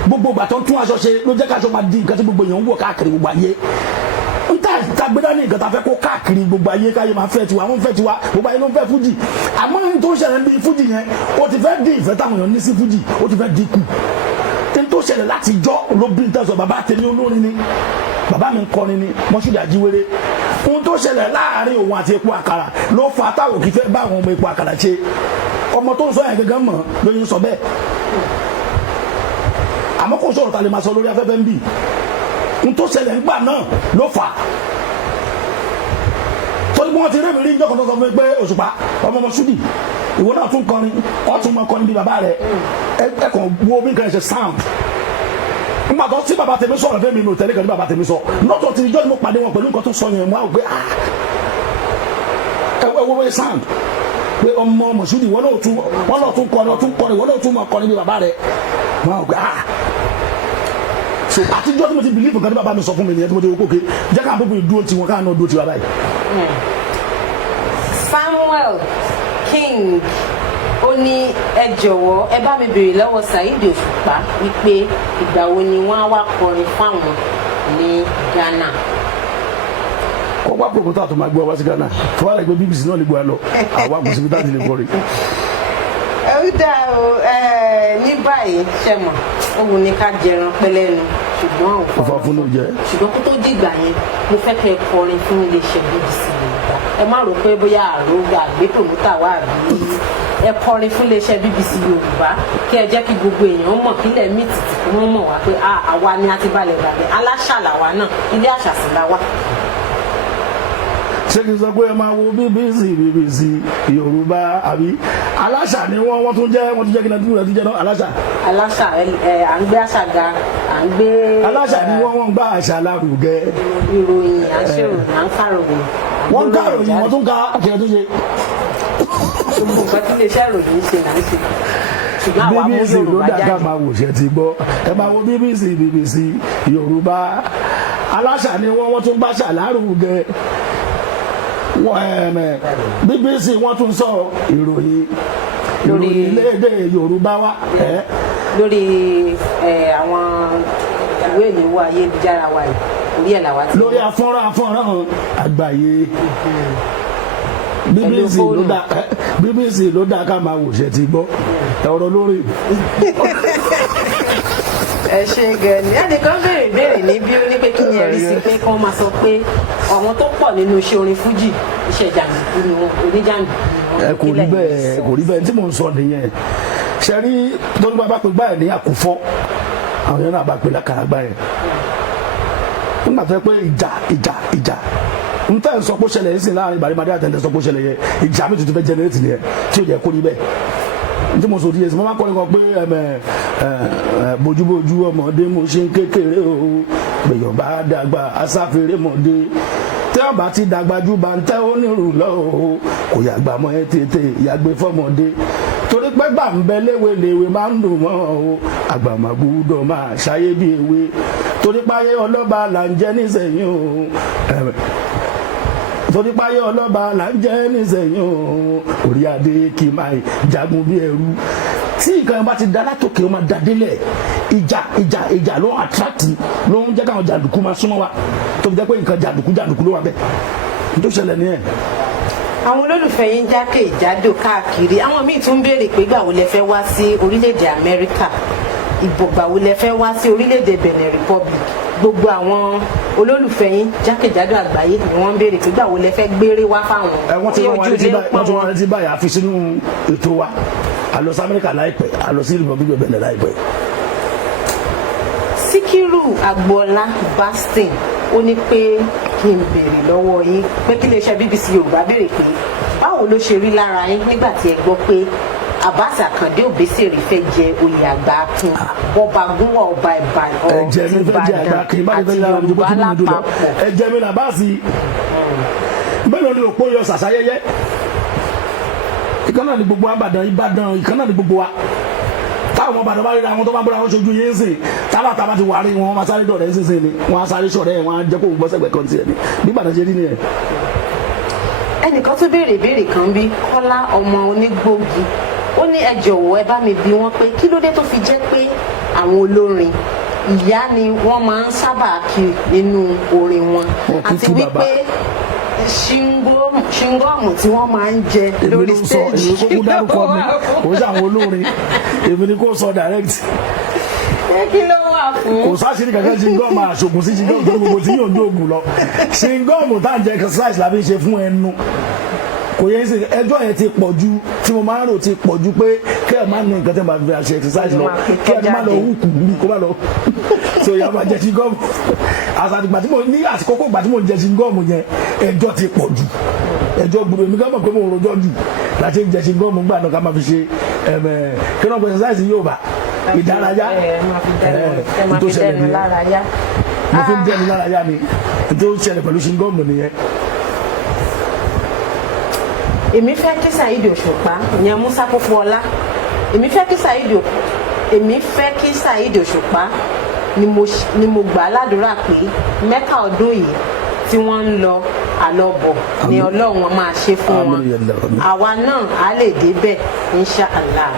gbogbo ìgbà tó ń tún aṣọ ṣe ló jẹ́ káṣọ máa di nǹkan tí gbogbo èèyàn ń wọ̀ káàkiri gbogbo ayé. n ta gbéra ní nǹkan tá a fẹ́ kó káàkiri gbogbo ayé káyé máa fẹ́ tiwa wọ́n fẹ́ tiwa gbogbo ayé ló ń fẹ́ fújì, àmọ́ n tó ṣẹlẹ̀ bí fújì yẹn ó ti fẹ́ dín ìfẹ́ táwọn èèyàn ní sí fújì ó ti fẹ́ dínkù. n tó ṣẹlẹ̀ láti jọ́ olóbìnrin tẹ̀sán bàbá tèmi olórin ni bàbá mi ń kọrin ni Mọ́ṣúdì Ajíwéré. ohun tó ṣẹlẹ̀ láàrin òun àti epo àkàrà ló fa táwọn kì í fẹ́ bá àwọn ọmọ epo àkàrà ṣe. ọmọ tó ń sọ yẹn gẹ́gẹ́ mọ̀ lóyún sọ bẹ́ẹ̀, àmọ́ kò sọ̀rọ̀ ta lè máa sọ lórí afẹ́fẹ́ ń bì. ohun tó ṣẹlẹ̀ ńgbà náà ló fà á. torí bí wọ́n ti rẹ́mi rí ìjọ kan tó sọ fún mi pé Òṣùpá ọmọ Mọ́ṣúdì ìwọ náà tún kọrin ọ̀tún mọ́ kọrin bí bàbá rẹ̀ ẹ kàn wo bí nǹkan ẹ̀ ṣe sound. nígbà tó tí bàbá tèmi sọ̀rọ̀ fẹ́mi mi ò tẹ́lẹ̀ kan ní bàbá tèmi sọ lọ́tọ̀ tí ìjọ́ ni mo pàdé wọn pẹ̀lú nǹkan tó sọ yẹn mo á gbé ẹ wo wọ́n sound pé ọmọ Mọ́ṣúdì wọ́n náà tún kọrin wọ́n náà tún mọ́ kọrin bí bàbá rẹ̀ mo á gbé so àtijọ́ tí mo ti believe nǹkan tí bàbá mi sọ fún mi nìyẹn tí mo ti wò kókè jẹ́ ká àbúkù ìdúró tiwọn káà náà dúró tiwa báyìí. Samuel King ó ní ẹ jọ̀wọ́ ẹ bá mi béèrè lọ́wọ́ Saheed Òṣùpá wípé ìgbà wo ni wọ́n á wá kọrin fáwọn ní Ghana. ó wá pòkútà tó máa gbé wá sí Ghana tó wà lẹ́gbẹ̀ẹ́ BBC náà lè gbé wa lọ àwa kò síbi táàtì lè kọrin. ó dáa o ní báyìí ṣẹ̀mọ̀ ó wù ní ká jẹran pẹ́lẹ́nu ṣùgbọ́n òfò fún un jẹ. ṣùgbọ́n kó tó dìgbà yẹn mo fẹ́ kẹ́ ẹ kọrin fún iléeṣẹ́ BBC Yorùbá. ẹ má rò pé bóyá àrògbà àgbé tòmútà wà bí ẹ kọrin fún iléeṣẹ́ BBC Yorùbá kí ẹ jẹ́ kí gbogbo èèyàn mọ̀ kílẹ̀ mí tìtì kí wọ́n mọ̀ wá pé àwa ni a ti balẹ̀ bàbẹ̀ aláṣà làwa náà ilé àṣà sì la wá. ṣé kí n sọ pé ẹ máa wo BBC Yorùbá àbí aláṣà ni wọ́n tún jẹ́ kí n tún jẹ́ náà aláṣà. aláṣà à ń gbé àṣà ga à ń gbé. aláṣà ni wọ́n gbá àṣà lárugẹ. ìròyìn à ń ṣèròyìn à ń kàròyìn. wọ́n kàròyìn wọ́n tún ká àkìlẹ̀ tó ṣe. gbogbo nǹkan tí iléeṣẹ́ ìròyìn ṣe là ń ṣe. ṣùgbọ́n àwa mú Yorùbá jáde. BBC ló dá ká máa wò ṣe ti gbọ́ ẹ máa wo BBC Yorùbá aláṣà ni wọ́n tún gbá àṣà lárugẹ. BBC wọ́n tún sọ ìròyìn lédè Yorùbá wa. lórí àwọn ìwé ìléwọ́ ayélujára wa yìí orí ẹ̀ làwa ti. lórí afọ́nrán àgbáyé BBC ló dá ká máa wò ṣe ti gbọ́ ọ̀rọ̀ lórí. ẹ ṣe gẹ̀ẹ́nì ẹnìkan béèrè béèrè níbí ó ní pé kí ni ẹ̀rí sí pé kí wọ́n máa sọ pé àwọn tó pọ̀ nínú iṣẹ́ orin fújì iṣẹ́ jàǹdùkú ni wọn oníjàǹdùkú ni wọn. kò rí bẹ́ẹ̀ tí mò ń sọ nìyẹn ṣe rí tó ní bá pè gbá ẹ̀ ní àkùfọ́ àwọn yẹn náà bá pè lákàrà gbá ẹ̀ nígbà tó yẹ pé ìjà n tẹ́ ń sọ pé ó ṣẹlẹ̀ yìí sí láàrin ìbàdí àtẹ̀ǹtẹ̀ sọ pé ó ṣẹlẹ̀ yẹ ìjà mi tuntun fẹ́ jẹnẹrétì nìyẹn tí ó yẹ kó rí bẹ́ẹ̀ tí mo sọ di èsì mo máa kọ́ nípa pé bójúbójú ọmọdé mo ṣe ń kékeré o gbèyàn bá dàgbà asáfèrè mọ̀dé tí wọ́n bá ti dàgbà ju bàǹtẹ́ onírù lọ o kò yàgbà mọ́ ẹ tètè yàgbé fọmọdé torí pé gbà ń bẹ léwe máa ń dùn mọ́ o àgbà máa gbúdọ̀ máa ṣayé bí ewé torí páyé ọlọ́ba là ń jẹ́ nísẹ̀yìn o torí páyé ọlọ́ba là ń jẹ́ nísẹ̀yìn o orí adé kì í máa jagun bí ẹrú tí nǹkan bá ti da látòkè ó máa da délẹ̀ ìjà ló ń àtúrátì ló ń jẹ́ káwọn jàǹdùkú máa súnmọ́ wa tó fi jẹ́ pé nǹkan jàǹdùkú ló wà bẹ́ẹ̀ tó ṣẹlẹ̀ nìyẹn. àwọn olólùfẹ́ yín jákèjádò káàkiri àwọn míì tún béèrè pé gbà wo lẹ fẹ́ wá sí orílẹ̀-èdè Amẹ́ríkà ìbọ̀gbà wo lẹ fẹ́ wá sí orílẹ̀-èdè Benin Republic gbogbo àwọn olólùfẹ́ yín jákèjádò àgbáyé ni wọ́n ń béèrè pé gbà wo lẹ fẹ́ gbére wá fáwọn tí ojú ilé pọ̀ wọ́n ti wọ́n ti báyà fi sínú ètò wa a lọ sí Amẹ́ríkà láìpẹ́ a lọ sí Republic of Benin láìpẹ́. Síkírù Agboola Bastin ó ní pé kí n béèrè lọ́wọ́ yín pé kí iléeṣẹ́ BBC Yorùbá béèrè pé báwo ló ṣe rí lára yín nígbà tí ẹ gbọ́ pé Abbas Akande Obesere fẹ́ jẹ oyè àgbà akin ọba gúnwà ọba Ìbàdàn àti Yorùbá lápapọ̀. ẹ̀jẹ̀ mi làbá sí bẹ́ẹ̀ ni òpó yọ sàṣàyẹyẹ ìkànnà ni gbogbo Ìbàdàn ìkànnà ni gbogbo wa táwọn Ìbàdàn bá ríra àwọn tó bá bọ́ra wọn ṣojú yín sìn tábà ti wà rí wọn máa sáré dọ̀rẹ́ sísìn ni wọn á sáré ṣọ̀rẹ́ wọn á jẹ́ kó gbọ́ sẹ́gbẹ̀ẹ́ kan tiẹ̀ ni bí Ìbàdàn ṣe rí nìyẹn. ẹnìkan tún béèrè ìbéèrè kan bí Kọ́lá ọmọ onígbògi ó ní ẹ jọ̀wọ́ ẹ bá mi bi wọ́n pé kí ló dé tó fi jẹ́ pé àwọn olórin ìyá ni wọ́n máa ń sábà kí nínú orin wọn àti wípé ṣingọ́ọ̀mù tí wọ́n máa ń jẹ lórí stage èmi ló sọ dárúkọ mi kò sí àwọn olórin èmi ni kò sọ direct. kí ló wà fún. kò sáṣìírí kankan ṣingọ́ọ̀mù àṣògùn sí ṣingọ́ọ̀mù tó gbogbo tí yóò ní oògùn lọ ṣingọ́ọ̀mù tá à ń jẹ exercise la fi ṣe fún ẹnu kò yẹ ṣe ẹjọ́ yẹn ti pọ̀ ju tí mo máa ń rò ti pọ̀ ju pé kẹ́ ẹ̀ máa ní nǹkan tẹ́ máa fi ṣe exercise lọ kẹ́ ẹ̀ máa lọ hùkù bí kó bá lọ so ìyá máa jẹ ṣingọ́ọ̀mù àtìgbà tí mo ní àsìkò ìgbà tí mo jẹ ṣingọ́ọ̀mù yẹn ẹjọ́ ti pọ̀ ju ẹjọ́ gbogbo èmi gbọ́dọ̀ pé mo rojọ́ jù láti jẹ ṣingọ́ọ̀mù gbà náà ká máa fi ṣe kí náà pé exercise yóò bá ìdárayá tó ṣẹlẹ̀ nìyẹn mo fi ń dẹnu lárayá ni tó ṣẹlẹ̀ pẹ̀lú ṣingọ́ọ̀mù nìyẹn. èmi fẹ́ kí Saheed Òṣùpá ìyẹn Musa Pópóọlá èmi fẹ́ kí Saheed Òṣùpá ni mo gbà ládùúrà pé Mẹ́kà ọdún yìí tí wọ́n ń lọ àlọ́bọ̀ ni Ọlọ́run máa ṣe fún wọn àwa náà á lè débẹ̀ inshallah.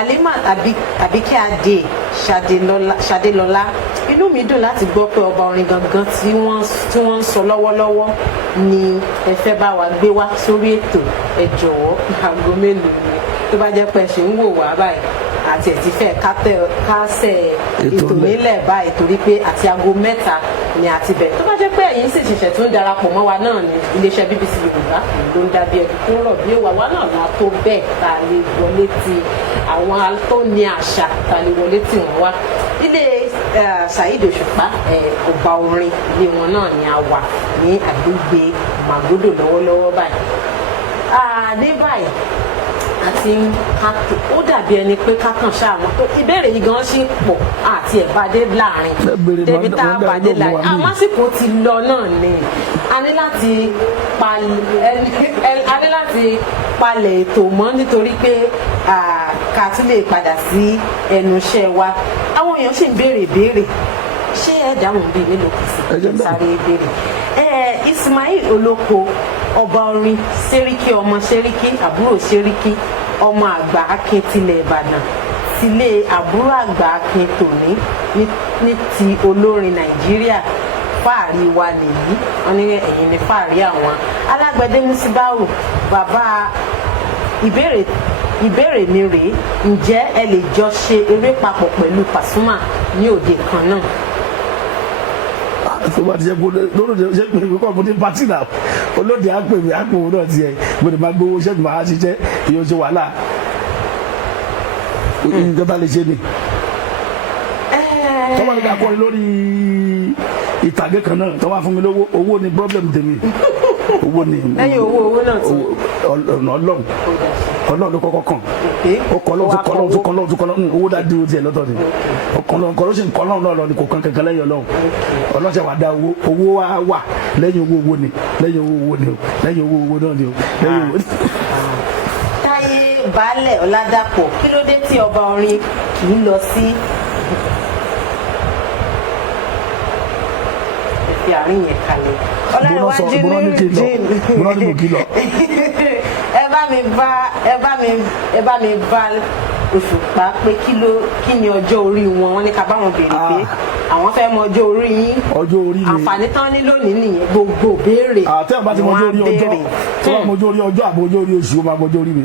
Alimat Àbíkẹ́ Adé Ṣadélọlá inú mi dùn láti gbọ́ pé ọba orin gangan tí wọ́n ń sọ lọ́wọ́lọ́wọ́ ni ẹ fẹ́ bá wa gbé wá sórí ètò ẹ jọ̀wọ́ aago mélòó ni tó bá jẹ́ pé ṣe ń wò wá báyìí àti ẹ̀tí fẹ́ kásẹ̀ ètò nílẹ̀ báyìí torí pé àti aago 3 ni àti bẹ̀ tó bá jẹ́ pé ẹ̀yin sì ṣẹ̀ṣẹ̀ tún darapọ̀ mọ́ wa náà ní iléeṣẹ́ BBC Yorùbá ló ń dábí ẹ̀dùn tó rọ̀ bí wà wá náà wọn tó bẹ́ẹ̀ ta lè wọlé ti àwọn tó ní àṣà ta lè wọlé tì wọ́n wá ilé Saheed Òṣùpá ọba orin ilé wọn náà ni a wà ní àgbègbè Màgódò lọ́wọ́lọ́wọ́ báyìí ní báyìí àti ó dàbí ẹni pé kákan ṣáwọn ìbéèrè yìí gan ṣì pọ̀ àti ẹ̀bàdé láàrin débi tá a bàdé láàrin àwọn àsìkò ti lọ náà ni a ní láti palẹ̀ ètò mọ́ nítorí pé ká tún lè padà sí ẹnu iṣẹ́ wa àwọn èèyàn sì ń béèrè ìbéèrè ṣé ẹ dáhùn bíi mélòó kù sí sáré béèrè Ismail Olóko ọba orin Sẹ́ríkì ọmọ Sẹ́ríkì àbúrò Sẹ́ríkì ọmọ àgbà Akin tilẹ̀ Ìbàdàn sílé àbúrò àgbà Akin tòní ní ti olórin Nàìjíríà fáàrí wa nìyí wọn ní ẹ̀yìn ní fáàrí àwọn Alágbẹ̀dẹ Musibau bàbá ìbéèrè mi rèé ǹjẹ́ ẹ lè jọ ṣe eré papọ̀ pẹ̀lú Pasuma ní òde kan náà. tó bá ti jẹ́ kó lóde ṣe pé mi kọ́ mo ní pátì náà olóde á pè mí á pè òun náà tiẹ̀ mo lè máa gbowó iṣẹ́ mi máa ṣiṣẹ́ ìyóò ṣe wàhálà nǹkan tá lè ṣe ni. tọ́wọ́ ní ká kọrin lórí ìtàgé kan náà tọ́wọ́ fún mi lówó owó ni problem tèmi owó ni. lẹ́yìn owó náà tún. ọ̀nà ọlọ́run ló kọ́kọ́ kàn ó kọ́ lọ́run tó kọ́ lọ́run owó dá dúró tiẹ̀ lọ́tọ̀ ni ọkọ̀ ló sì ń kọ́ lọ́run náà lọ ni kò kàn kankan lẹ́yìn ọlọ́run ọlọ́sẹ̀ wà dá owó wà lẹ́yìn owó ni lẹ́yìn owó ni o lẹ́yìn owó náà ni o lẹ́yìn owó. Táyé Baálẹ̀ Ọládàpọ̀ kí ló dé tí ọba orin kì í lọ sí ìfi àárín yẹn kalẹ̀ Ọlárẹ̀wájú ní rìndín ẹ bá mi bá Òṣùpá pé kí ni ọjọ́ orí wọn ní ká bá wọn béèrè pé àwọn fẹ́ mọ ọjọ́ orí yín àǹfààní tán ní lónìí nìyẹn gbogbo béèrè àtẹ̀wọ̀n bá ti mọ ọjọ́ orí ọjọ́ tí wọ́n mọ ọjọ́ orí ọjọ́ àbò ọjọ́ orí oṣù ó máa mọ ọjọ́ orí mi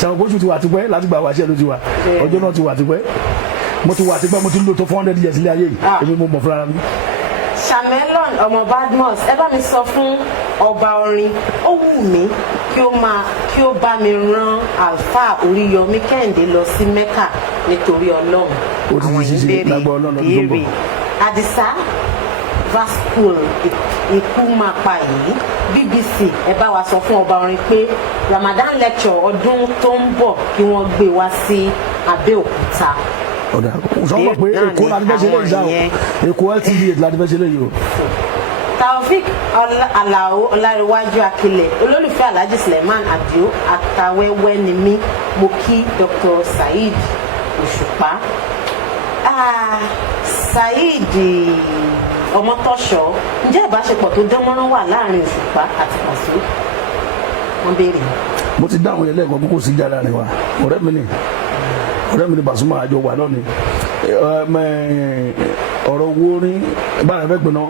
ṣàwọn oṣù ti wà tipẹ́ láti gbà wá sí ẹ̀ ló ti wà ọjọ́ náà ti wà tipẹ́ mo ti wà tipẹ́ mo ti lò tó 400 years ilé ayé yìí èmi mo mọ̀ fúnra mi. Shamelon ọmọ Badmus ẹ bá mi sọ fún ọba orin ó wù mí kí ó bá mi rán Alfa Oríyọmí Kẹ́hìndé lọ sí Mẹ́kà nítorí Ọlọ́run àwọn ìbéèrè Àdìsá Vascoul ikú máa pa yìí BBC ẹ bá wa sọ fún ọba orin pé Ramadan lecture ọdún tó ń bọ̀ kí wọ́n gbé wá sí Abẹ́òkúta. ọ̀dà sọ́mọ̀ pé Èkó láti fẹ́ ṣe lè yá o Èkó LTV láti fẹ́ ṣe lè yí o. Taofik Alao Ọlárẹ̀wájú Akilẹ̀ olólùfẹ́ Alhaji Suleiman Adio Atawẹ́wẹ́ ni mí mo kí Dr. Saheed Òṣùpá. Saheed Ọmọtọ́ṣọ́ ǹjẹ́ ìbáṣepọ̀ tó dánmọ́rán wà láàrin Òṣùpá àti Pàṣọ? wọ́n béèrè. mo ti dáhùn yẹn lẹ́ẹ̀kan kókó sí jáde rẹ wa ọ̀rẹ́ mi ni Pasuma àjọ wà lọ́ni ọ̀rọ̀ owó rí báyìí fẹ́ pinnu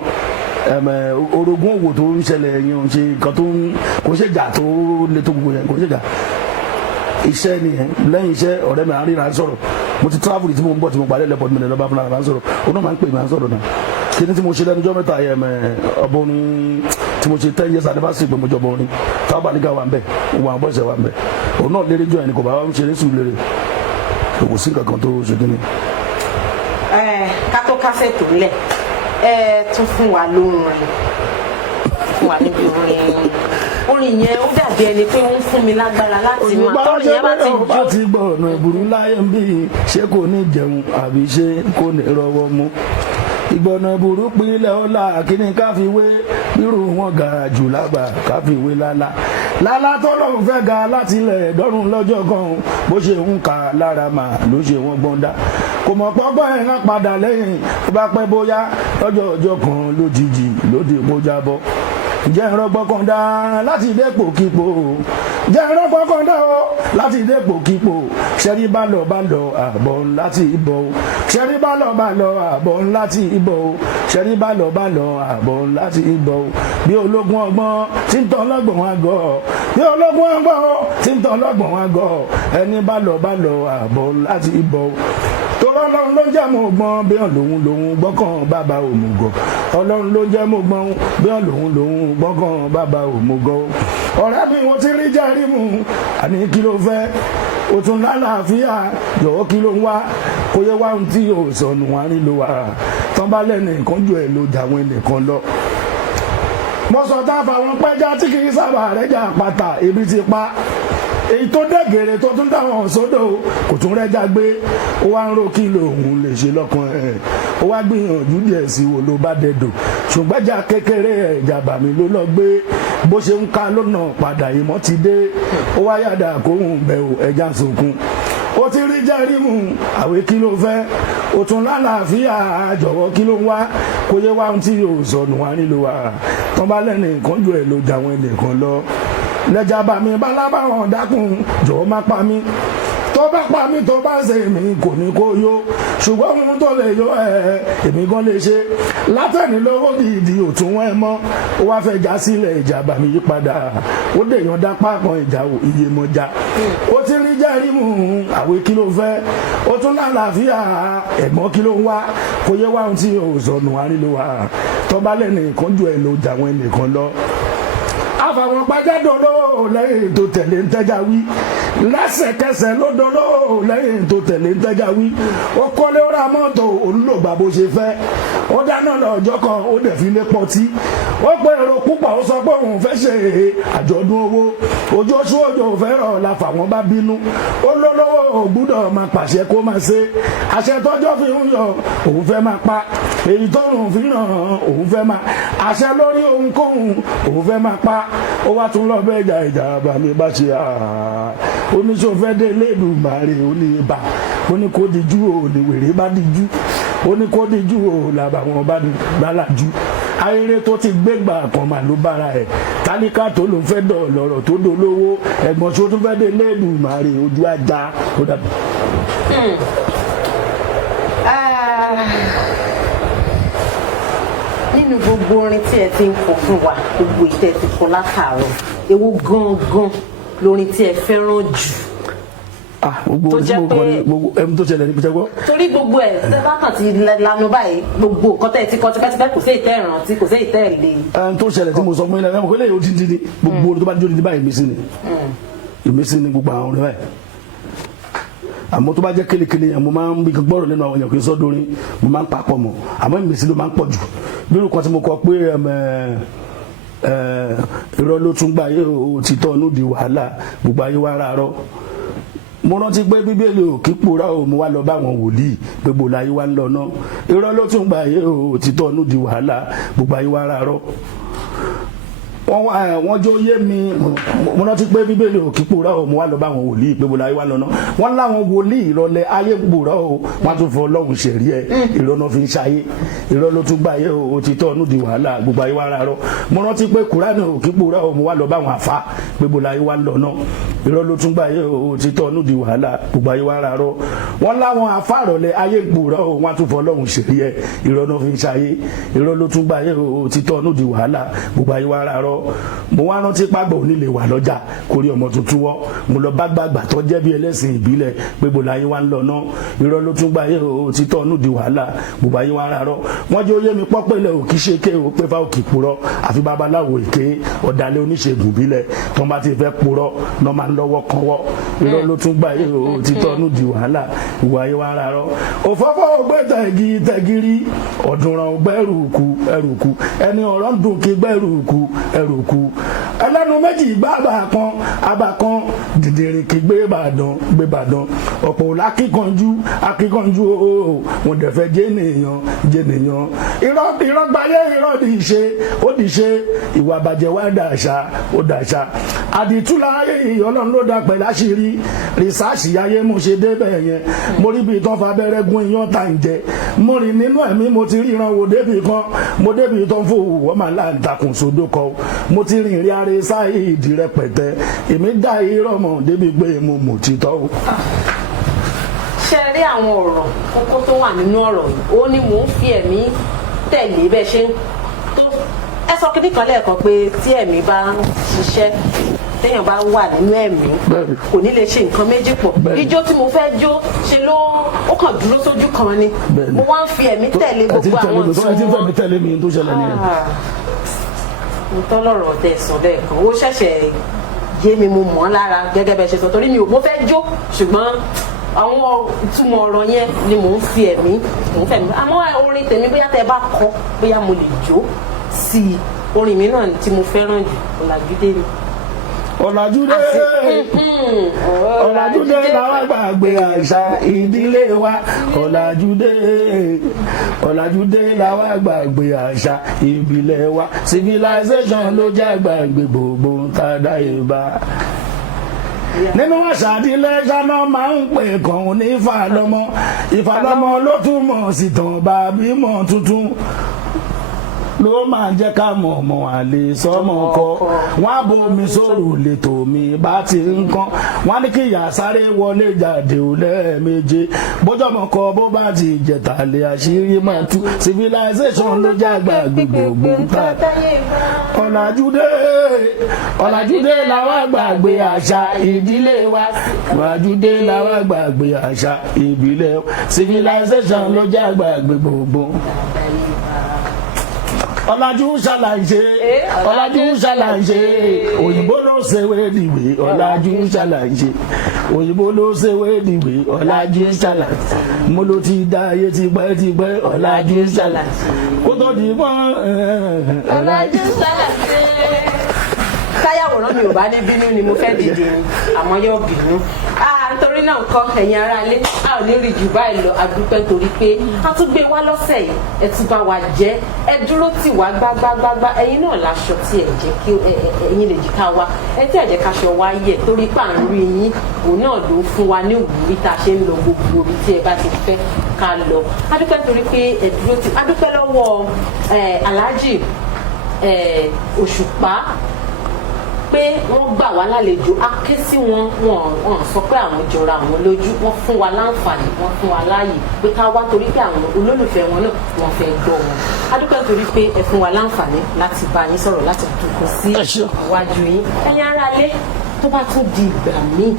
orogún òwò tó ń ṣẹlẹ̀ yẹn ò ń ṣe nǹkan tó ń kò ṣe jà tó le tó gbogbo yẹn kò ṣe jà iṣẹ́ nìyẹn lẹ́yìn iṣẹ́ ọ̀rẹ́ mi àárín à ń sọ̀rọ̀ mo ti travel tí mo ń bọ̀ tí mo parí lẹ́pọ̀ mi lọ́ba fúnra à ń sọ̀rọ̀ òun náà máa ń pè mí à ń sọ̀rọ̀ náà kí ni tí mo ṣe lẹ́nu ọjọ́ mẹ́ta yẹn ọbọ orin tí mo ṣe 10 years anniversary pé mo jọ bọ orin táwọn bá nígbà wà ń bẹ̀ òun àwọn bọ́ọ̀sẹ̀ wà ń bẹ̀ òun náà lérè jọ ẹni kò bá ń ṣeré sùn lérè kò sí nǹkan kan tó ṣe kí ni. ká tó kásẹ̀ tó lẹ̀ tún fún wa lórin fún wa níbi orin yẹn ó dàbí ẹni pé ó ń fún mi lágbára láti máa tọ́rin yẹn bá ti gbọ́ ọ̀nà ìbùrú láyé ń bí ṣé kò ní jẹun àbí ṣé kò ní rọwọ́ mú ìgbọ̀nà burú pilẹ̀ ọ̀la kíní káfíwé irú wọn ga jù lágbà káfíwé lálá tó lọ́run fẹ́ ga láti ilẹ̀ dọ́rùn lọ́jọ́ kan bó ṣe ń ka lára mà ló ṣe wọ́n gbọ́ndá kò mọ̀ pọ́pọ́ ẹ̀ ń padà lẹ́yìn tó bá pẹ́ bóyá lọ́jọ́ ọjọ́ kan lójijì lóde kó jábọ́ ǹjẹ́ ìrọ́gbọ́n kan dá láti dépò kípò ǹjẹ́ ìrọ́gbọ́n kan dá o láti dépò kípò ṣẹ́rí bá lọ àbọ̀ láti ibọ̀ o ṣẹ́rí bá lọ àbọ̀ láti ibọ̀ o ṣẹ́rí bá lọ àbọ̀ láti ibọ̀ o bí ológun ọgbọ́n tí ń tọ́ lọ́gbọ̀n àgọ́ bí ológun ọgbọ́n tí ń tọ́ lọ́gbọ̀n àgọ́ ẹni bá lọ àbọ̀ láti ibọ̀ o tọ́lọ́ ọlọ́run ló jẹ́ mo gbọ́n bí ọ̀lòun gbọ́kàn bàbá òmùgọ̀ ọlọ́run ló jẹ́ mo gbọ́n bí ọ̀lòun gbọ́kàn bàbá òmùgọ̀ ọ̀rẹ́ mi wọ́n ti rí jẹ́rí mu àní kí ló fẹ́ o tún lálàáfíà jọ̀wọ́ kí ló ń wá kó yẹ wá ohun tí yóò sọnù wá nílò wa tán bá lẹ́nu nǹkan jù ẹ̀ ló jà wọn nìkan lọ. mo sọ tá a fà wọn pẹ́já tí kì í sábà rẹ̀ jà pátá ebi ti pa èyí tó dẹ́gẹ̀rẹ̀ tó tún dáwọn sódò kò tún rẹ́jà gbé ó wá ń ro kí lòun lè ṣe lọ́kàn ẹ̀ ó wá gbìyànjú díẹ̀ sí wo ló bá dẹ̀dọ̀ ṣùgbọ́n ẹja kékeré ẹja bàmí ló lọ gbé bó ṣe ń ká lọ́nà padà ìmọ̀ ti dé ó wá yàdà kóhùn bẹ̀ ò ẹja sunkún ó ti rí jẹ́rí mu àwé kí ló fẹ́ ó tún lálàáfíà jọ̀wọ́ kí ló ń wá kó yẹ wá ohun tí yóò sọnù wá nílò wa tán bá lẹ́nu nǹkan jù ẹ̀ ló jà wọn ẹnìkan lọ lẹ́jà bá mi balábàwọ̀n dákun jọ̀ọ́ má pa mí tó bá pa mí tó bá ṣe èmi kò ní kó yó ṣùgbọ́n ohun tó lè yó èmi gan lè ṣe látẹ̀ní lówó gidi òtún wọn ẹ mọ́ ó wá fẹ́ já sílẹ̀ ìjà bá mi yí padà ó dèèyàn dá pápọ̀ ìjà iye mọ́já ó ti rí já fẹ́ rí mu àwẹ̀ kí ló fẹ́ ó tún lálàáfíà ẹ̀gbọ́n kí ló ń wá kò yẹ wá ohun tí o sọnù àrílò wa tọ́ba lẹ́nìkan ju ẹ̀ ló jà wọn ẹnìkan lọ àfàwọn pàjádọ́dọ́ lẹ́yìn tó tẹ̀lé ń tẹ́já wí lẹ́sẹ̀kẹsẹ̀ ló dọ́dọ́ lẹ́yìn tó tẹ̀lé ń tẹ́já wí ó kọ́lé ó ra mọ́tò olùlọ́gbà bó ṣe fẹ́ ó dáná lọ́jọ́ kan ó dẹ̀ fi lé pọtí ó pé èrò púpọ̀ ó sọ pé òun fẹ́ ṣe àjọ̀dún owó ojú oṣù òjò fẹ́ràn la fàwọn bá bínú ó lọ́lọ́wọ́ ògbúdọ̀ máa pàṣẹ kó máa ṣe àṣẹ tọ́jọ́ fi ń yọ òun fẹ́ máa pa èyí tó rùn fi ràn òun fẹ́ máa àṣẹ lórí ohunkóhun òun fẹ́ máa pa ó wá tún lọ bẹ́ẹ̀ jà ìjà àbàmì bá ṣe oníṣòfẹ́ dé lẹ́dùnmáre ó ní ibà ó ní kó dijú ò ní wèrè bá dijú ó ní kó dijú ò làbàwọn bá gbàlájú ayére tó ti gbégbà kan mà ló bára ẹ̀ tálíkà tó ló ń fẹ́ dọ̀ lọ́rọ̀ tó dolówó ẹ̀gbọ́n tó tún fẹ́ dé lẹ́dùnmáre ojú ajá ó dàbí. nínú gbogbo orin tí ẹ ti ń kọ fún wa gbogbo ìtẹ́ ti kọ látàárọ̀ èwo gangan lórin tí ẹ fẹ́ràn jù. gbogbo orin tí mo kọ ni gbogbo ẹmu tó ṣẹlẹ̀ ní pété gbọ́. torí gbogbo ẹ tẹ bá kàn ti lanu báyìí gbogbo nǹkan tẹ ti kọ tipẹ́tipẹ́ kò sí ìtẹ́ ìrántí kò sí ìtẹ́ ìlé. ẹni tó ṣẹlẹ̀ tí mo sọ fún yín lẹ́yìn ọkọ̀ eléyìí ó ti di gbogbo orin tó bá di orin báyìí ìmísí ni gbogbo àwọn orin báyìí àmọ́ tó bá jẹ́ kélékélé yẹn mo máa ń bí gbọ́rọ̀ nínú àwọn èèyàn kì í sọ dorin mo máa ń papọ̀ mọ́ àmọ́ ìmísí ló máa ń pọ̀ jù bí orúkọ tí mo kọ pé irọ́ ló tún gbà yé òtítọ́ inú di wàhálà gbogbo ayé wa rárọ́ mo rántí pé bíbélì ò kí pòórá ò mo wá lọ bá àwọn wòlíì gbogbo láyé wa ń lọ ná irọ́ ló tún gbà yé òtítọ́ inú di wàhálà gbogbo ayé wa rárọ́ wọ́n jó yé mi mo rántí pé bíbélì ò kí pòórá ò mo wá lọ bá àwọn wòlíì gbogbo láyé wa ń lọ ná wọ́n láwọn wòlíì ìrọ̀lẹ́ ayé pòórá ò wọ́n tún fọ ọlọ́run ṣẹ̀rí ẹ̀ ìrọ̀nà fi ń ṣayé irọ́ ló tún gbà yé òtítọ́ inú di wàhálà gbogbo ayé wa rárọ́ mo rántí pé kùránì ò kí pòórá ò mo wá lọ bá àwọn àfá gbogbo láyé wa ń lọ ná irọ́ ló tún gbà yé òtítọ́ inú di wàhálà gbogbo ayé wa rárọ́ wọ́n láwọn àfá ìrọ̀lẹ́ ayé pòórá ò wọ́n tún fọ ọlọ́run ṣẹ̀rí ẹ̀ ìrọ̀nà fi ń ṣayé irọ́ ló tún gbà yé òtítọ́ inú di wàhálà gbogbo ayé wa rárọ́ mo wá rántí pàgbà onílé wà lọ́jà kórí ọmọ tuntun wọ́ mo lọ bá gbàgbà tó jẹ́ bí ẹlẹ́sìn ìbílẹ̀ pé bò láyé wá ń lọ ná irọ́ ló tún gbà yé òtítọ́ inú di wàhálà gbogbo ayé wá rárọ́ wọ́n jẹ́ oyé mi pọ́pẹ́lẹ̀ òkì ṣe ké o pé fáwọn kì í purọ́ àfi babaláwo èké ọ̀dàlẹ̀ oníṣègùn ìbílẹ̀ tó bá ti fẹ́ purọ́ náà máa ń lọ́wọ́ kan wọ́ irọ́ ló tún gbà yé òtítọ́ inú di wàhálà gbogbo ayé wá rárọ́ òfófó ògbé tẹ̀gìrì ọ̀dùnràn ògbẹ́rùkù ẹrùkù ẹni ọ̀rọ̀ ń dùn kí gbẹ́rùkù ẹrùkù ẹlẹ́nu méjì gbá abàkan dìdìrì kì gbé Ìbàdàn ọ̀pọ̀ akíkanjú ooo wọn dẹ̀ fẹ́ jẹ́nìyàn irọ́ gbayé irọ́ di ìṣe ó di ṣe ìwà bàjẹ́ wá dàṣà àdìtúlá ayé ọlọ́run ló dá pẹ̀lú àṣírí rìsáàsì ayé mo ṣe débẹ̀ yẹn mo rí bí tán fabẹ́rẹ́ gún iyán tá ń jẹ mo rìn nínú ẹ̀mí mo ti ríran wò débì kan mo débì tán fòwò wọ́n máa láǹtakùn sódó kọ mo ti rìn rí aré sáyé ìdí rẹpẹtẹ èmi dá irọ́ mọ̀ débi pé mo mọ̀ títọ́ o. ṣe rí àwọn ọ̀rọ̀ kókó tó wà nínú ọ̀rọ̀ yìí ó ní mò ń fi ẹ̀mí tẹ̀lé bẹ́ẹ̀ ṣe tó ẹ sọ kí nìkan lẹ́ẹ̀kan pé tí ẹ̀mí bá ń ṣiṣẹ́ téèyàn bá wà nínú ẹ̀mí kò ní lè ṣe nǹkan méjì pọ̀ ijó tí mo fẹ́ jó ṣe ló ó kàn dúró sójú kan ni mo wá ń fi ẹ̀mí tẹ̀lé gbogbo àwọn ìtumọ̀ mo tọ́ lọ́rọ̀ tẹ̀ sọ lẹ́ẹ̀kan ó ṣẹ̀ṣẹ̀ yé mi mo mọ̀ ọ́ lára gẹ́gẹ́ bẹ́ẹ̀ ṣe sọ torí mo fẹ́ jó ṣùgbọ́n àwọn ìtumọ̀ ọ̀rọ̀ yẹn ni mò ń fi ẹ̀mí àmọ́ orin tèmi bóyá tẹ́ bá kọ bóyá mo lè jó sí i orin mi náà tí mo fẹ́ràn jù Ọ̀làjúdé ni. Ọ̀làjúdé làwọn gbàgbé àṣà ìdílé wa Ọ̀làjúdé làwọn gbàgbé àṣà ìbílẹ̀ wa civilization ló jẹ́ gbàgbé gbogbo tàdá ìbá nínú àṣà ìdílé sáná máa ń pè kàn ní ìfàlọ́mọ ló túmọ̀ sí tàn bá bímọ tuntun ló máa jẹ́ ká mọ̀ ọmọ àlè sọ́mọ kọ wọ́n á bomi sóòrò lètò mi bá ti ń kán wọ́n á ní kí ìyá sáré wọlé jáde ò lẹ́ẹ̀méje bójọ́mọ kọ bó bá ti jẹ̀tà lè àṣírí máa tú civilization ló jágbá gbogbo ń tà ọ̀làjúdé làwọn àgbàgbé àṣà ìdílé wa ọ̀làjúdé làwọn àgbàgbé àṣà ìbílẹ̀ civilization ló jágbá gbogbo. ọ̀làjú ṣàlàyé òyìnbó ló ṣèwé dìwé ọ̀làjú ṣàlàyé òyìnbó ló ṣèwé dìwé ọ̀làjú ṣàlàyé mo ló ti dá ayé tipẹ́ ọ̀làjú ṣàlàyé kó tó di mọ́ ọ̀làjú ṣàlàyé. táyàwòrán mi ò bá ní bínú ni mo fẹ́ dìde ni àmọ́ yóò bínú. Nítorí náà kọ́ ẹ̀yin aráalé a ò ní rí jù báyìí lọ adúpẹ́ torí pé a tún gbé wá lọ́sẹ̀ yìí ẹ tún bá wa jẹ́ ẹ dúró tì wá gbágbágbágbá ẹ̀yin náà láṣọ tí ẹ jẹ́ kí ẹ̀yin lè jìká wa ẹ tí ẹ jẹ́ káṣọ wa yẹ torí pé à ń rí yín òun náà ló ń fún wa ní ìwúrí tá a ṣe ń lọ gbogbo orí tí ẹ bá ti fẹ́ ká lọ adúpẹ́ torí pé ẹ dúró tì adúpẹ́ lọ́wọ́ Alhaji Òṣùpá pé wọ́n gbà wá lálejò a ké sí wọn sọ pé àwọn jọra àwọn lójú wọ́n fún wa láǹfààní wọ́n fún wa láàyè pé ká wá torí pé àwọn olólùfẹ́ wọn náà wọ́n fẹ́ gbọ́ wọn a dúpẹ́ torí pé ẹ fún wa láǹfààní láti bá yín sọ̀rọ̀ láti dùnkù sí iwájú yín ẹ̀yin aráalé tó bá tún di ìgbà míì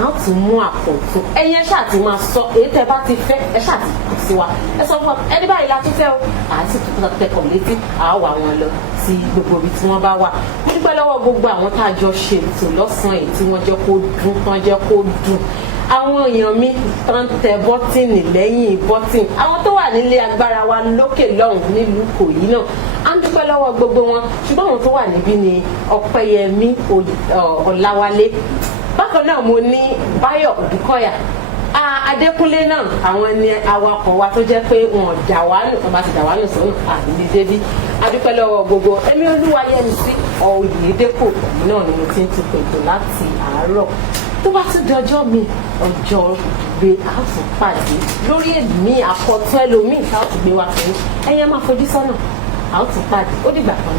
a ó ti mú àpọ̀tún ẹ̀yin ẹ ṣáà ti máa sọ èyí tẹ́ bá ti fẹ́ ẹ ṣáà ti kù sí wa ẹ sọ fún wa ẹni báyìí la tún fẹ́ o àti tuntun tẹkọ̀ létí àá wà wọn lọ sí gbogbo ibi tí wọ́n bá wà mo dúpẹ́ lọ́wọ́ gbogbo àwọn tá a jọ ṣe ètò lọ́sàn-án èyí tí wọ́n jẹ́ kó dùn tán jẹ́ kó dùn àwọn èèyàn mi tán tẹ bọ́tìnì lẹ́yìn bọ́tìnì àwọn tó wà nílé agbára wa lókè lọ́hùn nílùú Ìkòyí náà a ń dúpẹ́ lọ́wọ́ gbogbo wọn ṣùgbọ́n àwọn tó wà níbí ni Ọpẹ́yẹmí Ọláwálé bákan náà mo ní Báyọ̀ Òdúkọ̀yà Adékúnlé náà àwọn ni awakọ̀ wa tó jẹ́ pé wọn jà wá nù tó bá ti jà wá nù sọ́nù àdílé débí adúpẹ́ lọ́wọ́ gbogbo ẹ̀mí Olúwayẹmísí Oyèdépò náà ni mo ti ń tukọ̀ ètò láti àárọ̀ tó bá tún dọjọ́ mi ọjọ́ gbé àtúnpàdé lórí èmi àkọ́tún ẹlòmíì tá a tún gbé wa fún ẹ̀yin máa fojú sọ́nà àtúnpàdé ó dìgbà kan.